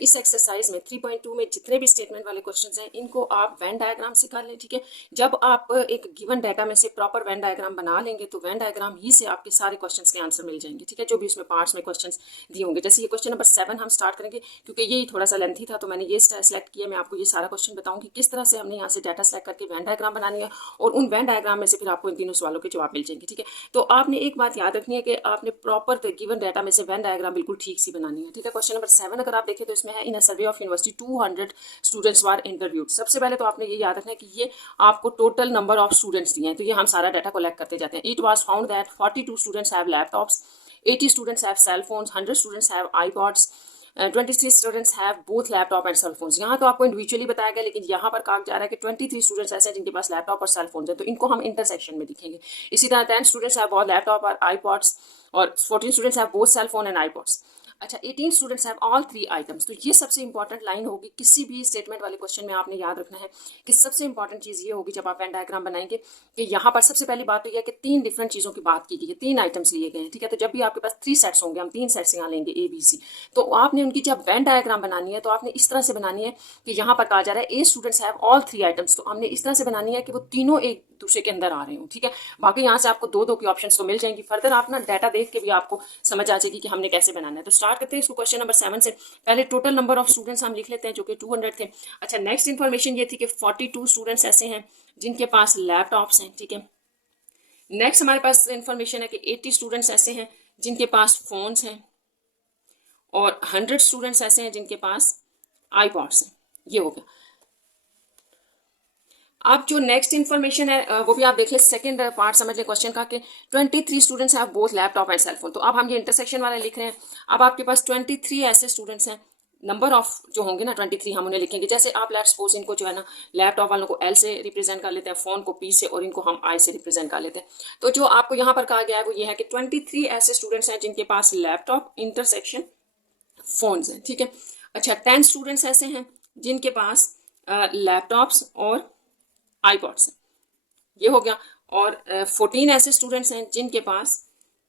इस एक्सरसाइज में 3.2 में जितने भी स्टेटमेंट वाले क्वेश्चंस हैं इनको आप वेन डायग्राम से कर लें। ठीक है, जब आप एक गिवन डाटा में से प्रॉपर वेन डायग्राम बना लेंगे तो वेन डायग्राम ही से आपके सारे क्वेश्चन के आंसर मिल जाएंगे। ठीक है, जो भी उसमें पार्ट्स में क्वेश्चन दिए होंगे। जैसे ये क्वेश्चन नंबर 7 हम स्टार्ट करेंगे, क्योंकि ये थोड़ा सा लेंथी था तो मैंने ये सेलेक्ट किया। मैं आपको ये सारा क्वेश्चन बताऊंगी किस तरह से हमने यहाँ से डाटा सेलेक्ट करके वेन डायग्राम बनानी है और उन वेन डायग्राम में से फिर आपको इन तीनों सवालों के जवाब मिल जाएंगे। ठीक है, तो आपने एक बात याद रखनी है कि आपने प्रॉपर गिवन डाटा में से वेन डायग्राम बिल्कुल ठीक सी बनानी है। ठीक है, क्वेश्चन नंबर 7 अगर आप देखें तो इसमें है in a survey of university 200 students were interviewed. सबसे पहले तो आपने ये याद रखना है कि ये आपको टोटल नंबर ऑफ स्टूडेंट्स दिए हैं, तो ये हम सारा डाटा कलेक्ट करते जाते हैं। It was found that 42 students have laptops, 80 students have cell phones, 100 students have iPods, 23 students have both laptop and cell phones. यहाँ तो आपको इंडिविजुअली बताया गया, लेकिन यहाँ पर कहा जा रहा है कि 23 स्टूडेंट्स ऐसे हैं जिनके पास लैपटॉप और सेल फोन्स हैं, तो इनको हम इंटरसेक्शन में दिखेंगे। इसी तरह 10 स्टूडेंट्स हैव बोथ लैपटॉप और आईपॉड्स और 14 students have both cell phone and iPods. अच्छा, 18 स्टूडेंट्स हैव ऑल 3 आइटम्स। तो ये सबसे इंपॉर्टेंट लाइन होगी किसी भी स्टेटमेंट वाले क्वेश्चन में, आपने याद रखना है कि सबसे इंपॉर्टेंट चीज़ ये होगी जब आप वेन डायग्राम बनाएंगे कि यहाँ पर सबसे पहली बात तो यह है कि 3 डिफरेंट चीज़ों की बात की गई है, 3 आइटम्स लिए गए हैं। ठीक है, तो जब भी आपके पास 3 सेट्स होंगे, हम 3 सेट्स यहाँ लेंगे ए बी सी, तो आपने उनकी जब वेन डायग्राम बनानी है तो आपने इस तरह से बनानी है कि यहाँ पर कहा जा रहा है ए स्टूडेंट्स हैव ऑल 3 आइटम्स, तो हमने इस तरह से बनानी है कि वो तीनों एक दूसरे के अंदर आ रहे हो। ठीक है, बाकी यहाँ से आपको 2-2 की ऑप्शंस तो मिल जाएंगी। फर्दर आप ना डाटा देख के भी आपको समझ आ जाएगी कि हमने कैसे बनाना है। तो स्टार्ट करते हैं इसको क्वेश्चन नंबर 7 से। पहले टोटल नंबर ऑफ स्टूडेंट्स हम लिख लेते हैं जो कि 200 थे। अच्छा, नेक्स्ट इन्फॉर्मेशन ये थी कि 42 स्टूडेंट्स ऐसे हैं जिनके पास लैपटॉप्स हैं। ठीक है, नेक्स्ट हमारे पास इन्फॉर्मेशन है कि 80 स्टूडेंट्स ऐसे हैं जिनके पास फोन्स हैं और 100 स्टूडेंट्स ऐसे हैं जिनके पास आईपॉड्स हैं। ये हो गया। अब जो नेक्स्ट इन्फॉर्मेशन है वो भी आप देख ले, सेकंड पार्ट समझ ले क्वेश्चन का कि 23 students have both laptop and cellphone. तो अब हम ये इंटरसेक्शन वाला लिख रहे हैं। अब आपके पास 23 ऐसे स्टूडेंट्स हैं, नंबर ऑफ जो होंगे ना 23 हम उन्हें लिखेंगे। जैसे आप लेट्स सपोज इनको जो है ना लैपटॉप वालों को एल से रिप्रेजेंट कर लेते हैं, फोन को पी से और इनको हम आई से रिप्रेजेंट कर लेते हैं। तो जो आपको यहाँ पर कहा गया है वो ये है कि 23 ऐसे स्टूडेंट्स हैं जिनके पास लैपटॉप इंटरसेक्शन फोन्स हैं। ठीक है, अच्छा 10 स्टूडेंट्स ऐसे हैं जिनके पास लैपटॉप्स और आईपॉड्स हैं, ये हो गया। और 14 ऐसे स्टूडेंट्स हैं जिनके पास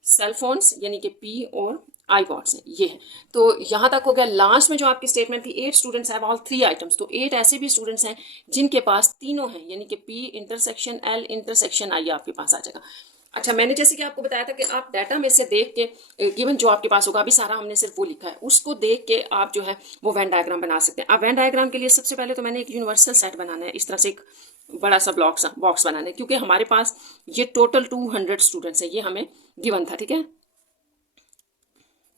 सेल फोन्स यानी कि पी और आईपॉड्स हैं, ये है। तो यहाँ तक हो गया। लास्ट में जो आपकी स्टेटमेंट थी 8 स्टूडेंट्स हैव ऑल 3 आइटम्स, तो 8 ऐसे भी स्टूडेंट्स हैं जिनके पास तीनों हैं, यानी कि P intersection L intersection I आपके पास आ जाएगा। अच्छा, मैंने जैसे कि आपको बताया था कि आप डाटा में से देख के गिवन जो आपके पास होगा, अभी सारा हमने सिर्फ वो लिखा है, उसको देख के आप जो है वो वेन डायग्राम बना सकते हैं। अब वेन डायग्राम के लिए सबसे पहले तो मैंने एक यूनिवर्सल सेट बनाना है, इस तरह से एक बड़ा सा बॉक्स बनाना है, क्योंकि हमारे पास ये टोटल 200 स्टूडेंट्स हैं, ये हमें गिवन था, ठीक है।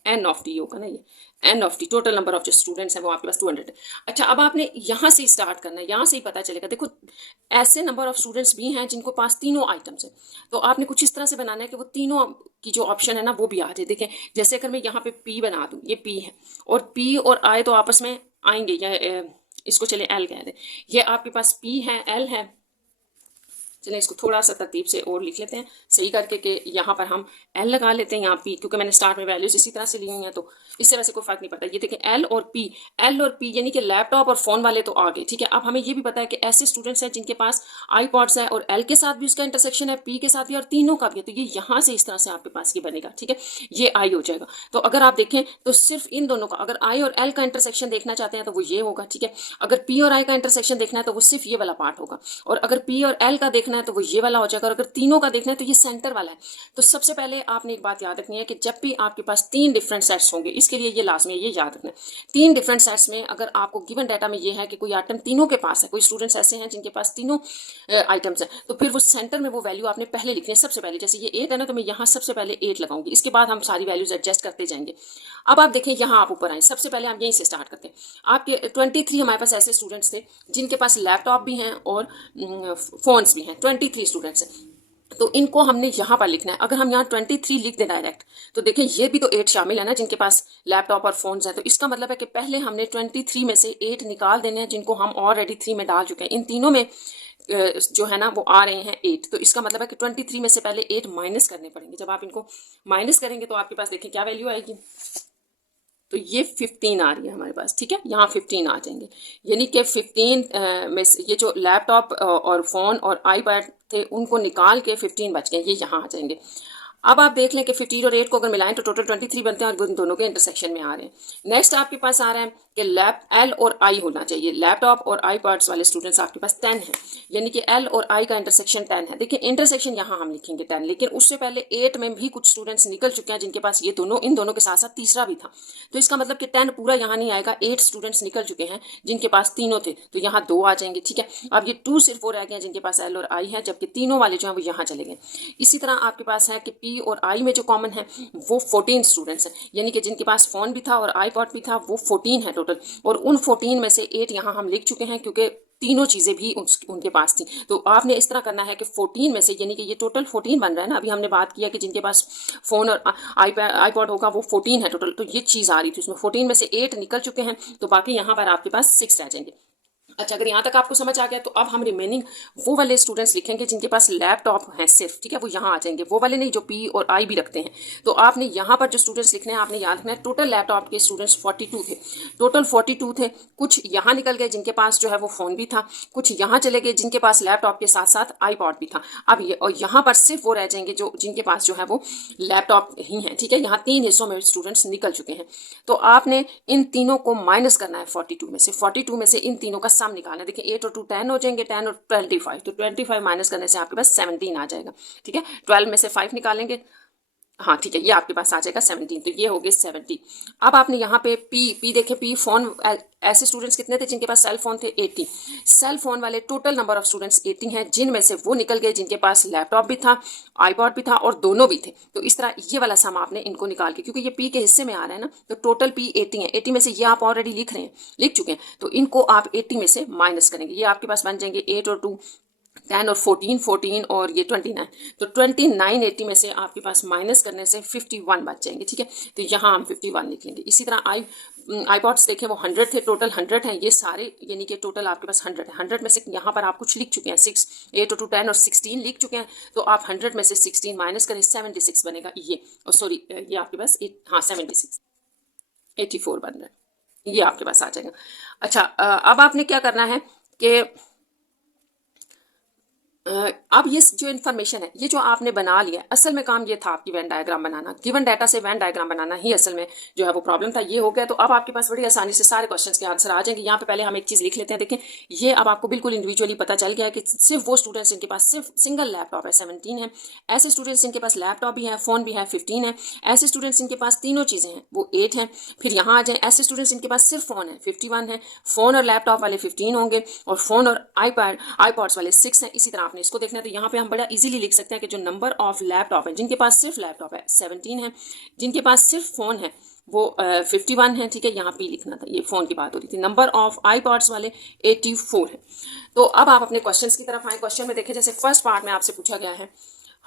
एन ऑफ टी होगा ना, ये N of T total number of जो स्टूडेंट्स हैं वो आपके पास 200 है। अच्छा, अब आपने यहाँ से स्टार्ट करना है, यहाँ से ही पता चलेगा। देखो, ऐसे नंबर ऑफ स्टूडेंट्स भी हैं जिनको पास तीनों आइटम्स हैं, तो आपने कुछ इस तरह से बनाना है कि वो तीनों की जो ऑप्शन है ना वो भी आ जाए। देखें, जैसे अगर मैं यहाँ पे P बना दूँ, ये P है, और P और I तो आपस में आएंगे, या इसको चले L कह दें। ये आपके पास P है, L है। चलें इसको थोड़ा सा तरतीब से और लिख लेते हैं सही करके, कि यहाँ पर हम L लगा लेते हैं, यहाँ P, क्योंकि मैंने स्टार्ट में वैल्यूज इसी तरह से ली हुई हैं, तो इससे वैसे कोई फर्क नहीं पड़ता। ये देखें L और P यानी कि लैपटॉप और फोन वाले तो आ गए, ठीक है। अब हमें ये भी पता है कि ऐसे स्टूडेंट्स हैं जिनके पास आईपॉड्स है, और L के साथ भी उसका इंटरसेक्शन है, P के साथ भी, और तीनों का भी है, तो ये यहाँ से इस तरह से आपके पास ये बनेगा, ठीक है। ये I हो जाएगा। तो अगर आप देखें तो सिर्फ इन दोनों का, अगर I और L का इंटरसेक्शन देखना चाहते हैं तो वो ये होगा, ठीक है। अगर P और I का इंटरसेक्शन देखना है तो वो सिर्फ ये वाला पार्ट होगा, और अगर P और L का देखना है तो वो ये वाला हो जाएगा, और अगर तीनों का देखना है तो ये सेंटर वाला है। तो सबसे पहले आपने एक बात याद रखनी है कि जब भी आपके पास 3 डिफरेंट सेट्स होंगे, इसके लिए ये लाजमी है, ये याद रखना है, 3 डिफरेंट सेट्स में अगर आपको गिवन डाटा में ये है कि कोई आइटम तीनों के पास है, कोई स्टूडेंट्स ऐसे हैं जिनके पास तीनों आइटम्स हैं, तो फिर वो सेंटर में वो वैल्यू आपने पहले लिखनी है सबसे पहले। जैसे ये 8 है ना, तो मैं यहाँ सबसे पहले 8 लगाऊंगी, इसके बाद हम सारी वैल्यूज एडजस्ट करते जाएंगे। अब आप देखें, यहाँ आप ऊपर आए, सबसे पहले हम यहीं से स्टार्ट करते हैं। आपके 23 हमारे पास ऐसे स्टूडेंट्स थे जिनके पास लैपटॉप भी हैं और फोन्स भी हैं, 23 स्टूडेंट्स हैं। तो इनको हमने यहाँ पर लिखना है। अगर हम यहाँ 23 लिख दें डायरेक्ट, तो देखें ये भी तो 8 शामिल है ना जिनके पास लैपटॉप और फोन्स हैं, तो इसका मतलब है कि पहले हमने 23 में से 8 निकाल देने हैं जिनको हम ऑलरेडी 3 में डाल चुके हैं। इन तीनों में जो है ना वो आ रहे हैं 8, तो इसका मतलब है कि 23 में से पहले 8 माइनस करने पड़ेंगे। जब आप इनको माइनस करेंगे तो आपके पास देखें क्या वैल्यू आएगी, तो ये 15 आ रही है हमारे पास, ठीक है। यहाँ 15 आ जाएंगे, यानी कि 15 में ये जो लैपटॉप और फ़ोन और आईपैड थे उनको निकाल के 15 बच गए, ये यहाँ आ जाएंगे। अब आप देख लें कि 15 और 8 को अगर मिलाएं तो टोटल 23 बनते हैं, और वो दोनों के इंटरसेक्शन में आ रहे हैं। नेक्स्ट आपके पास आ रहा है कि L और I होना चाहिए। लैपटॉप और आईपैड्स वाले स्टूडेंट्स आपके पास 10 हैं, यानी कि L और I का इंटरसेक्शन 10 है। देखिए इंटरसेक्शन यहाँ हम लिखेंगे 10, लेकिन उससे पहले 8 में भी कुछ स्टूडेंट्स निकल चुके हैं जिनके पास ये दोनों, इन दोनों के साथ साथ तीसरा भी था, तो इसका मतलब कि 10 पूरा यहाँ नहीं आएगा। 8 स्टूडेंट्स निकल चुके हैं जिनके पास तीनों थे, तो यहाँ 2 आ जाएंगे, ठीक है। अब ये 2 सिर्फ वो रह गए हैं जिनके पास L और I है, जबकि तीनों वाले जो हैं वो यहाँ चले गए। इसी तरह आपके पास है कि P और I में जो कॉमन है वो 14 स्टूडेंट्स हैं, यानी कि जिनके पास फ़ोन भी था और आईपॉड भी था, वो 14 है टोटल, और उन 14 में से 8 यहाँ हम लिख चुके हैं क्योंकि तीनों चीज़ें भी उनके पास थी। तो आपने इस तरह करना है कि 14 में से, यानी कि ये टोटल 14 बन रहा है ना, अभी हमने बात किया कि जिनके पास फ़ोन और आईपॉड होगा वो 14 है टोटल, तो ये चीज़ आ रही थी उसमें। 14 में से 8 निकल चुके हैं, तो बाकी यहाँ पर आपके पास 6 रह जाएंगे। अच्छा, अगर यहाँ तक आपको समझ आ गया तो अब हम रिमेनिंग वो वाले स्टूडेंट्स लिखेंगे जिनके पास लैपटॉप हैं सिर्फ, ठीक है, वो यहाँ आ जाएंगे, वो वाले नहीं जो P और I भी रखते हैं। तो आपने यहाँ पर जो स्टूडेंट्स लिखने हैं आपने याद रखना है, टोटल लैपटॉप के स्टूडेंट्स 42 थे, टोटल 42 थे। कुछ यहाँ निकल गए जिनके पास जो है वो फ़ोन भी था, कुछ यहाँ चले गए जिनके पास लैपटॉप के साथ साथ आईपॉड भी था। अब और यहाँ पर सिर्फ वो रह जाएंगे जो जिनके पास जो है वो लैपटॉप ही है, ठीक है। यहाँ 3 हिस्सों में स्टूडेंट्स निकल चुके हैं, तो आपने इन तीनों को माइनस करना है 42 में से। 42 में से इन तीनों का सम निकालना है। देखिए 8 और 2 10 हो जाएंगे, 10 और 25, तो 25 माइनस करने से आपके पास 17 आ जाएगा, ठीक है। 12 में से 5 निकालेंगे, हाँ ठीक है, ये आपके पास आ जाएगा 17, तो ये हो गए 70। अब आपने यहाँ पे P देखें, P फोन, ऐसे स्टूडेंट्स कितने थे जिनके पास सेल फोन थे, 80। सेल फोन वाले टोटल नंबर ऑफ स्टूडेंट्स 80 हैं, जिनमें से वो निकल गए जिनके पास लैपटॉप भी था, आईपॉड भी था, और दोनों भी थे। तो इस तरह ये वाला सम आपने इनको निकाल के, क्योंकि ये P के हिस्से में आ रहा है ना, तो टोटल P 80 है। 80 में से ये आप ऑलरेडी लिख चुके हैं, तो इनको आप 80 में से माइनस करेंगे। ये आपके पास बन जाएंगे 8 और 2 10 और 14 और ये 29, तो 29 80 में से आपके पास माइनस करने से 51 बच जाएंगे, ठीक है। तो यहाँ हम 51 लिख लेंगे। इसी तरह आईपॉड्स देखें वो 100 थे, टोटल 100 हैं ये सारे, यानी कि टोटल आपके पास 100 है। 100 में से यहाँ पर आप कुछ लिख चुके हैं, 6 8 और 2 10 और 16 लिख चुके हैं, तो आप 100 में से 16 माइनस करें, 76 बनेगा ये, और सॉरी ये आपके पास 76 84 बन रहा है, ये आपके पास आ जाएगा। अच्छा, अब आपने क्या करना है कि अब ये जो इन्फॉर्मेशन है, ये जो आपने बना लिया, असल में काम ये था आपकी वेन डायग्राम बनाना। गिवन डाटा से वेन डायग्राम बनाना ही असल में जो है वो प्रॉब्लम था, ये हो गया। तो अब आपके पास बड़ी आसानी से सारे क्वेश्चंस के आंसर आ जाएंगे। यहाँ पे पहले हम एक चीज़ लिख लेते हैं। देखें, ये अब आपको बिल्कुल इंडिविजुअली पता चल गया है कि सिर्फ वो स्टूडेंट्स जिनके पास सिर्फ सिंगल लैपटॉप है 17 है। ऐसे स्टूडेंट्स जिनके पास लैपटॉप भी है, फ़ोन भी है 15 है। ऐसे स्टूडेंट्स जिनके पास तीनों चीज़ें हैं वो 8 हैं। फिर यहाँ आ जाए, ऐसे स्टूडेंट्स जिनके पास सिर्फ फ़ोन है 51 है। फ़ोन और लैपटॉप वाले 15 होंगे, और फ़ोन और आईपॉड्स वाले 6 हैं। इसी तरह आपने इसको देखना है। तो यहाँ पे हम बड़ा इजीली लिख सकते हैं कि जो नंबर ऑफ लैपटॉप है, जिनके पास सिर्फ लैपटॉप है 17 है, जिनके पास सिर्फ फ़ोन है वो 51 है। ठीक है, यहाँ पे लिखना था, ये फ़ोन की बात हो रही थी। नंबर ऑफ आईपॉड्स वाले 84 है। तो अब आप अपने क्वेश्चंस की तरफ आए। क्वेश्चन में देखें, जैसे फर्स्ट पार्ट में आपसे पूछा गया है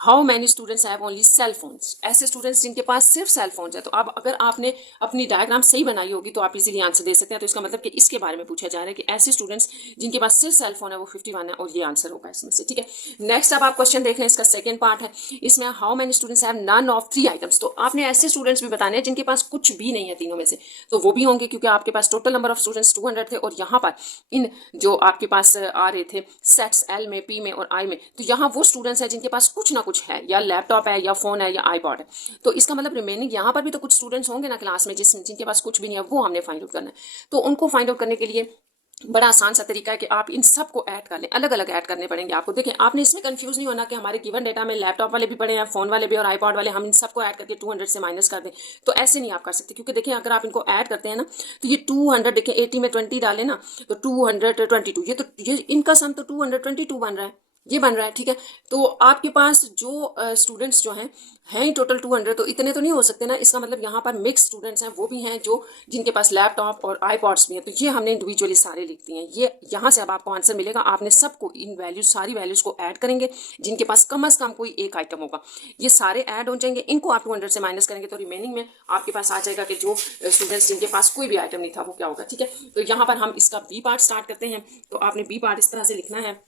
how many students have only cell phones. ऐसे स्टूडेंट्स जिनके पास सिर्फ सेल फोन्स है। तो अब अगर आपने अपनी डायग्राम सही बनाई होगी तो आप इजीली आंसर दे सकते हैं। तो इसका मतलब कि इसके बारे में पूछा जा रहा है कि ऐसे स्टूडेंट्स जिनके पास सिर्फ सेल फोन है वो 51 है, और ये आंसर होगा इसमें से। ठीक है, नेक्स्ट अब आप क्वेश्चन देख लें, इसका सेकंड पार्ट है। इसमें how many students have none of 3 items. तो आपने ऐसे स्टूडेंट्स भी बताने हैं जिनके पास कुछ भी नहीं है तीनों में से, तो वो भी होंगे, क्योंकि आपके पास टोटल नंबर ऑफ स्टूडेंट्स 200 थे, और यहाँ पर इन जो आपके पास आ रहे थे सेट्स एल में, पी में और आई में, तो यहाँ वो स्टूडेंट्स हैं जिनके पास कुछ ना कुछ है, या लैपटॉप है या फोन है या आईपॉड है। तो इसका मतलब रिमेनिंग यहाँ पर भी तो कुछ स्टूडेंट्स होंगे ना क्लास में जिनके पास कुछ भी नहीं है, वो हमने फाइंड आउट करना है। तो उनको फाइंड आउट करने के लिए बड़ा आसान सा तरीका है कि आप इन सब को ऐड कर लें, अलग अलग ऐड करने पड़ेंगे आपको। देखें, आपने इसमें कंफ्यूज नहीं होना कि हमारे गिवन डेटा में लैपटॉप वाले भी पड़े हैं, फोन वाले भी और आईपॉड वाले, हम इन सबको ऐड करके 200 से माइनस कर दें। तो ऐसे नहीं आप कर सकते, क्योंकि देखें अगर आप इनको ऐड करते हैं ना, तो ये 200, देखें 80 में 20 डालें ना, तो 222, ये इनका सम तो 222 बन रहा है, ये बन रहा है। ठीक है, तो आपके पास जो स्टूडेंट्स जो हैं ही टोटल 200, तो इतने तो नहीं हो सकते ना। इसका मतलब यहाँ पर मिक्स स्टूडेंट्स हैं, वो भी हैं जो जिनके पास लैपटॉप और आईपॉड्स भी हैं। तो ये हमने इंडिविजुअली सारे लिख दिए हैं। ये यहाँ से अब आपको आंसर मिलेगा। आपने सबको इन वैल्यूज, सारी वैल्यूज को ऐड करेंगे जिनके पास कम से कम कोई एक आइटम होगा। ये सारे ऐड हो जाएंगे, इनको आप 200 से माइनस करेंगे, तो रिमेनिंग में आपके पास आ जाएगा कि जो स्टूडेंट्स जिनके पास कोई भी आइटम नहीं था वो क्या होगा। ठीक है, तो यहाँ पर हम इसका बी पार्ट स्टार्ट करते हैं। तो आपने बी पार्ट इस तरह से लिखना है।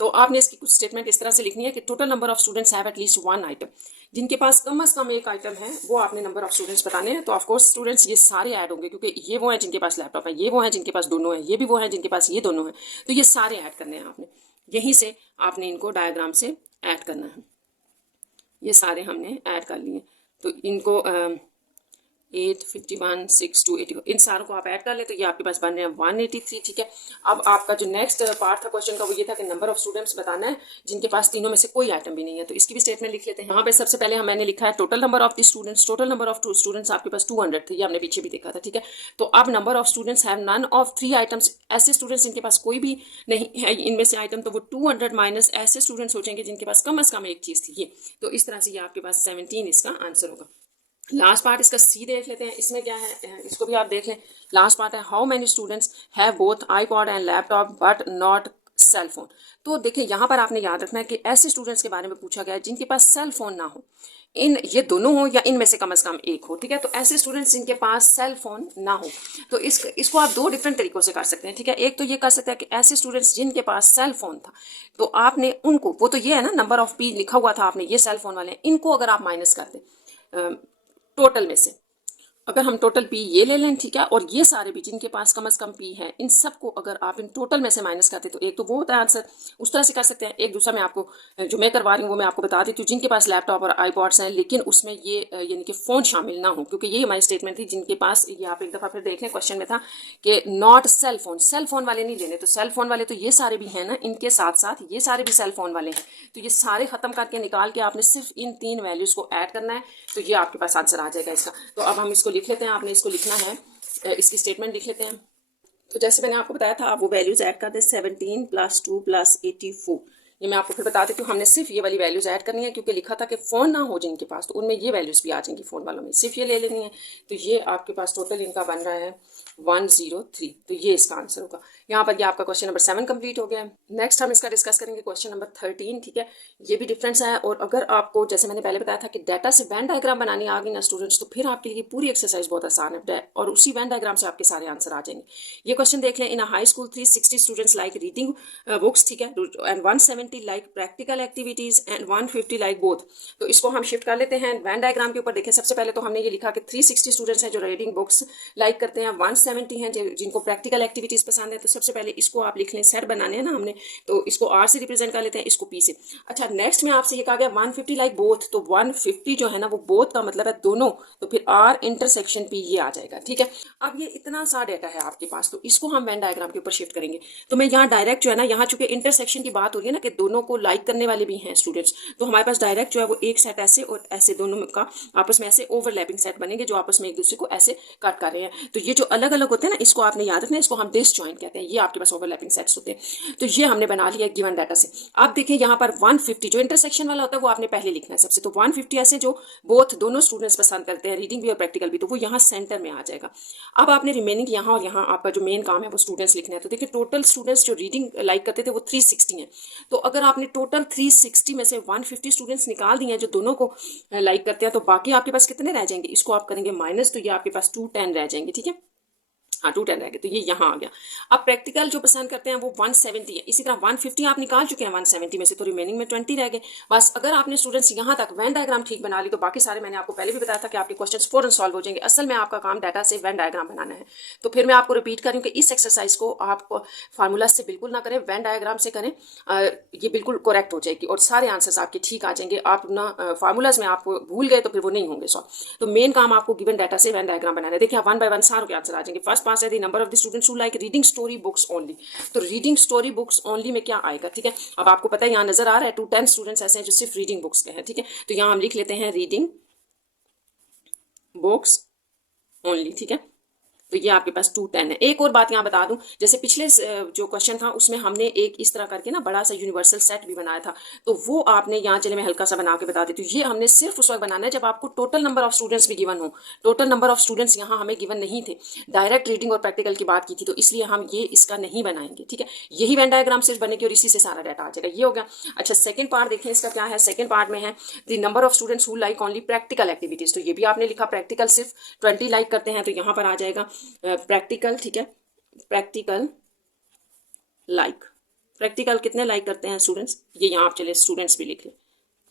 तो आपने इसकी कुछ स्टेटमेंट इस तरह से लिखनी है कि total number of students have at least 1 item. जिनके पास कम से कम एक आइटम है वो आपने नंबर ऑफ स्टूडेंट्स बताने हैं। तो ऑफकोर्स स्टूडेंट्स ये सारे ऐड होंगे, क्योंकि ये वो हैं जिनके पास लैपटॉप है, ये वो हैं जिनके पास दोनों है, ये भी वो हैं जिनके पास ये दोनों है। तो ये सारे ऐड करने हैं आपने, यहीं से आपने इनको डायग्राम से ऐड करना है। ये सारे हमने ऐड कर लिए। तो इनको 8, 51, 6, 2, 84, इन सारों को आप ऐड कर ले, तो ये आपके पास बन रहे हैं 183। ठीक है, अब आपका जो नेक्स्ट पार्ट था क्वेश्चन का वो ये था कि नंबर ऑफ स्टूडेंट्स बताना है जिनके पास तीनों में से कोई आइटम भी नहीं है। तो इसकी भी स्टेटमेंट लिख लेते हैं। यहाँ पे सबसे पहले मैंने लिखा है total number of the students. Total number of students आपके पास 200 थे, ये हमने पीछे भी देखा था। ठीक है, तो अब number of students have none of 3 items. ऐसे स्टूडेंट्स जिनके पास कोई भी नहीं है इनमें से आइटम, तो वो 200 माइनस ऐसे स्टूडेंट्स हो जाएंगे जिनके पास कम से कम एक चीज़ थी, ये। तो इस तरह से ये आपके पास 17 इसका आंसर होगा। लास्ट पार्ट इसका सी देख लेते हैं। इसमें क्या है, इसको भी आप देख लें। लास्ट पार्ट है how many students have both iPod and laptop but not cell phone. तो देखिए, यहाँ पर आपने याद रखना है कि ऐसे स्टूडेंट्स के बारे में पूछा गया है जिनके पास सेल फोन ना हो, ये दोनों हो या इनमें से कम एक हो। ठीक है, तो ऐसे स्टूडेंट्स जिनके पास सेल फोन ना हो, तो इसको आप 2 डिफरेंट तरीकों से कर सकते हैं। ठीक है, एक तो ये कर सकते हैं कि ऐसे स्टूडेंट्स जिनके पास सेल फोन था, तो आपने उनको, वो तो ये है ना, नंबर ऑफ पी लिखा हुआ था आपने, ये सेल फोन वाले, इनको अगर आप माइनस कर दें टोटल में से, अगर हम टोटल पी ये ले लें, ठीक है, और ये सारे भी जिनके पास कम से कम पी है, इन सबको अगर आप इन टोटल में से माइनस करते तो एक तो वो होता है आंसर, उस तरह से कर सकते हैं। एक दूसरा मैं आपको जो मैं करवा रही हूँ वो मैं आपको बता देती हूँ, जिनके पास लैपटॉप और आईपॉड्स हैं लेकिन उसमें ये यानी कि फ़ोन शामिल ना हो, क्योंकि ये हमारी स्टेटमेंट थी। जिनके पास, ये आप एक दफ़ा फिर देख लें, क्वेश्चन में था कि not cell phone, cell phone वाले नहीं लेने। तो सेल फोन वाले तो ये सारे भी हैं ना, इनके साथ साथ ये सारे भी सेल फोन वाले हैं। तो ये सारे ख़त्म करके निकाल के आपने सिर्फ इन 3 वैल्यूज़ को ऐड करना है, तो ये आपके पास आंसर आ जाएगा इसका। तो अब हम इसको लिख लेते हैं। आपने इसको लिखना है, इसकी स्टेटमेंट लिख लेते हैं। तो जैसे मैंने आपको बताया था, आप वो वैल्यूज ऐड कर दें, 17 + 2 + 84। ये मैं आपको फिर बता देती हूँ, हमने सिर्फ ये वाली वैल्यूज ऐड करनी है, क्योंकि लिखा था कि फ़ोन ना हो जिनके पास, तो उनमें ये वैल्यूज भी आ जाएंगी, फ़ोन वालों में सिर्फ ये ले लेनी है। तो ये आपके पास टोटल इनका बन रहा है 103। तो ये इसका आंसर होगा। यहाँ पर ये आपका क्वेश्चन नंबर 7 कंप्लीट हो गया है। नेक्स्ट हम इसका डिस्कस करेंगे क्वेश्चन नंबर 13। ठीक है, ये भी डिफरेंस है। और अगर आपको, जैसे मैंने पहले बताया था कि डाटा से वेन डायग्राम बनानी आ गई ना स्टूडेंट्स, तो फिर आपके लिए पूरी एक्सरसाइज बहुत आसान है, और उसी वेन डायग्राम से आपके सारे आंसर आ जाएंगे। ये क्वेश्चन देख लें। In a high school 360 students like reading books, ठीक है, and 170 120 like practical activities and 150 like both. तो इसको हम शिफ्ट कर लेते हैं वेन डायग्राम के ऊपर। देखें सबसे पहले तो हमने ये लिखा कि 360 स्टूडेंट्स हैं जो रीडिंग बुक्स लाइक करते हैं, 170 हैं जिनको प्रैक्टिकल एक्टिविटीज पसंद है। तो सबसे पहले इसको आप लिख लें, सेट बनाने हैं ना हमने, तो इसको आर से रिप्रेजेंट कर लेते हैं, इसको पी से। अच्छा नेक्स्ट में आपसे ये कहा गया 150 लाइक बोथ, तो 150 जो है ना वो बोथ का मतलब है दोनों, तो फिर आर इंटरसेक्शन पी ये आ जाएगा। ठीक है, अब ये इतना सा डेटा है आपके पास, तो इसको हम वेन डायग्राम के ऊपर शिफ्ट करेंगे। तो मैं यहाँ डायरेक्ट जो है ना, यहाँ चूंकि इंटरसेक्शन की बात हो रही है ना कि दोनों को लाइक करने वाले भी हैं स्टूडेंट्स, तो हमारे पास डायरेक्ट जो है वो एक सेट ऐसे और ऐसे दोनों का आपस में ऐसे ओवरलैपिंग सेट बनेंगे जो आपस में एक दूसरे को ऐसे कट कर रहे हैं। तो ये जो अलग अलग होते हैं ना, इसको आपने याद रखना है, इसको हम डिसजॉइंट कहते हैं। ये आपके पास ओवरलैपिंग सेट्स होते हैं। तो ये हमने बना लिया गिवन डाटा से। अब देखें यहाँ पर 150 जो इंटरसेक्शन वाला होता है वो आपने पहले लिखना है सबसे। तो 150 ऐसे जो बोथ दोनों स्टूडेंट्स पसंद करते हैं, रीडिंग भी और प्रैक्टिकल भी, तो वो यहाँ सेंटर में आ जाएगा। अब आपने रिमेनिंग यहाँ और यहाँ आपका जो मेन काम है वो स्टूडेंट्स लिखना है। तो देखिए टोटल स्टूडेंट्स जो रीडिंग लाइक करते थे वो 360 हैं। तो अगर आपने टोटल 360 में से 150 स्टूडेंट्स निकाल दिए हैं जो दोनों को लाइक करते हैं, तो बाकी आपके पास कितने रह जाएंगे, इसको आप करेंगे माइनस, तो ये आपके पास 210 रह जाएंगे। ठीक है, हाँ 210 रह गए, तो ये यहाँ आ गया। अब प्रैक्टिकल जो पसंद करते हैं वो 170 है। इसी तरह 150 आप निकाल चुके हैं 170 में से, तो रिमेनिंग में 20 रह गए। बस अगर आपने स्टूडेंट्स यहाँ तक वेन डायग्राम ठीक बना ली तो बाकी सारे मैंने आपको पहले भी बताया था कि आपके क्वेश्चन फौरन सॉल्व हो जाएंगे। असल में आपका काम डाटा से वेन डायग्राम बनाना है। तो फिर मैं आपको रिपीट कर रही हूँ कि इस एक्सरसाइज को आप फार्मूला से बिल्कुल ना करें, वेन डायग्राम से करें, ये बिल्कुल करेक्ट हो जाएगी और सारे आंसर्स आपके ठीक आ जाएंगे। आप ना फार्मूलाज में आपको भूल गए तो फिर वो नहीं होंगे सॉल्व। तो मेन काम आपको गिवन डाटा से वेन डायग्राम बनाना है। देखिए वन बाय वन सारों के आंसर आ जाएंगे। फर्स्ट पास है the number of the students who like reading story books only. तो रीडिंग स्टोरी बुक्स ओनली में क्या आएगा, ठीक है। अब आपको पता है यहाँ नजर आ रहा है 210 स्टूडेंट्स ऐसे हैं जो सिर्फ रीडिंग बुक्स के हैं, ठीक है। तो यहाँ हम लिख लेते हैं रीडिंग बुक्स ओनली, ठीक है। तो ये आपके पास 210 है। एक और बात यहाँ बता दूं, जैसे पिछले जो क्वेश्चन था उसमें हमने एक इस तरह करके ना बड़ा सा यूनिवर्सल सेट भी बनाया था, तो वो आपने यहाँ चले मैं हल्का सा बना के बता देती हूँ। ये हमने सिर्फ उस वक्त बनाना है जब आपको टोटल नंबर ऑफ स्टूडेंट्स भी गिवन हो। टोटल नंबर ऑफ स्टूडेंट्स यहाँ हमें गिवन नहीं थे, डायरेक्ट रीडिंग और प्रैक्टिकल की बात की थी, तो इसलिए हम ये इसका नहीं बनाएंगे, ठीक है। यही वेन डायग्राम सिर्फ बनेगी और इसी से सारा डाटा आ जाएगा। ये हो गया। अच्छा सेकंड पार्ट देखें इसका क्या है। सेकंड पार्ट में है the number of students who like only practical activities. तो ये भी आपने लिखा प्रैक्टिकल सिर्फ 20 लाइक करते हैं, तो यहाँ पर आ जाएगा प्रैक्टिकल, ठीक है। प्रैक्टिकल लाइक, प्रैक्टिकल कितने लाइक करते हैं स्टूडेंट्स, ये यहाँ आप चले स्टूडेंट्स भी लिख लें,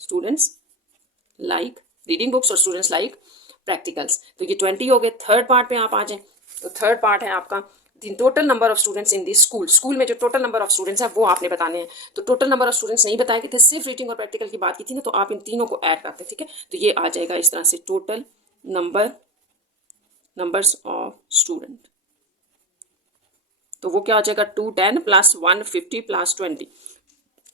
स्टूडेंट्स लाइक रीडिंग बुक्स और स्टूडेंट्स लाइक प्रैक्टिकल्स। तो ये 20 हो गए। थर्ड पार्ट पे आप आ जाएं। तो थर्ड पार्ट है आपका the total number of students in this school. School में जो टोटल नंबर ऑफ स्टूडेंट्स है वो आपने बताने हैं। तो टोटल नंबर ऑफ स्टूडेंट्स नहीं बताए थे, सिर्फ रीडिंग और प्रैक्टिकल की बात की थी ना, तो आप इन तीनों को ऐड करते, ठीक है। तो ये आ जाएगा इस तरह से टोटल नंबर्स ऑफ स्टूडेंट। तो वो क्या हो जाएगा 210 प्लस 150 प्लस 20,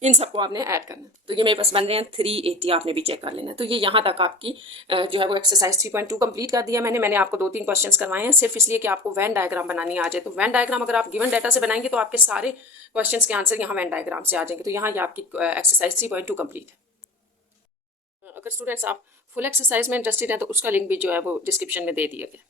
इन सबको आपने ऐड करना है। तो ये मेरे पास बन रहे हैं 380, आपने भी चेक कर लेना। तो ये यहाँ तक आपकी जो है वो एक्सरसाइज 3.2 कंप्लीट कर दिया मैंने आपको 2-3 क्वेश्चंस करवाए हैं सिर्फ इसलिए कि आपको वेन डायग्राम बनानी आ जाए। तो वेन डायग्राम अगर आप गिवन डाटा से बनाएंगे तो आपके सारे क्वेश्चंस के आंसर यहाँ वेन डायग्राम से आ जाएंगे। तो यहाँ ये आपकी एक्सरसाइज 3.2 कंप्लीट है। अगर स्टूडेंट्स आप फुल एक्सरसाइज में इंटरेस्टेड हैं तो उसका लिंक भी जो है वो डिस्क्रिप्शन में दे दिया गया।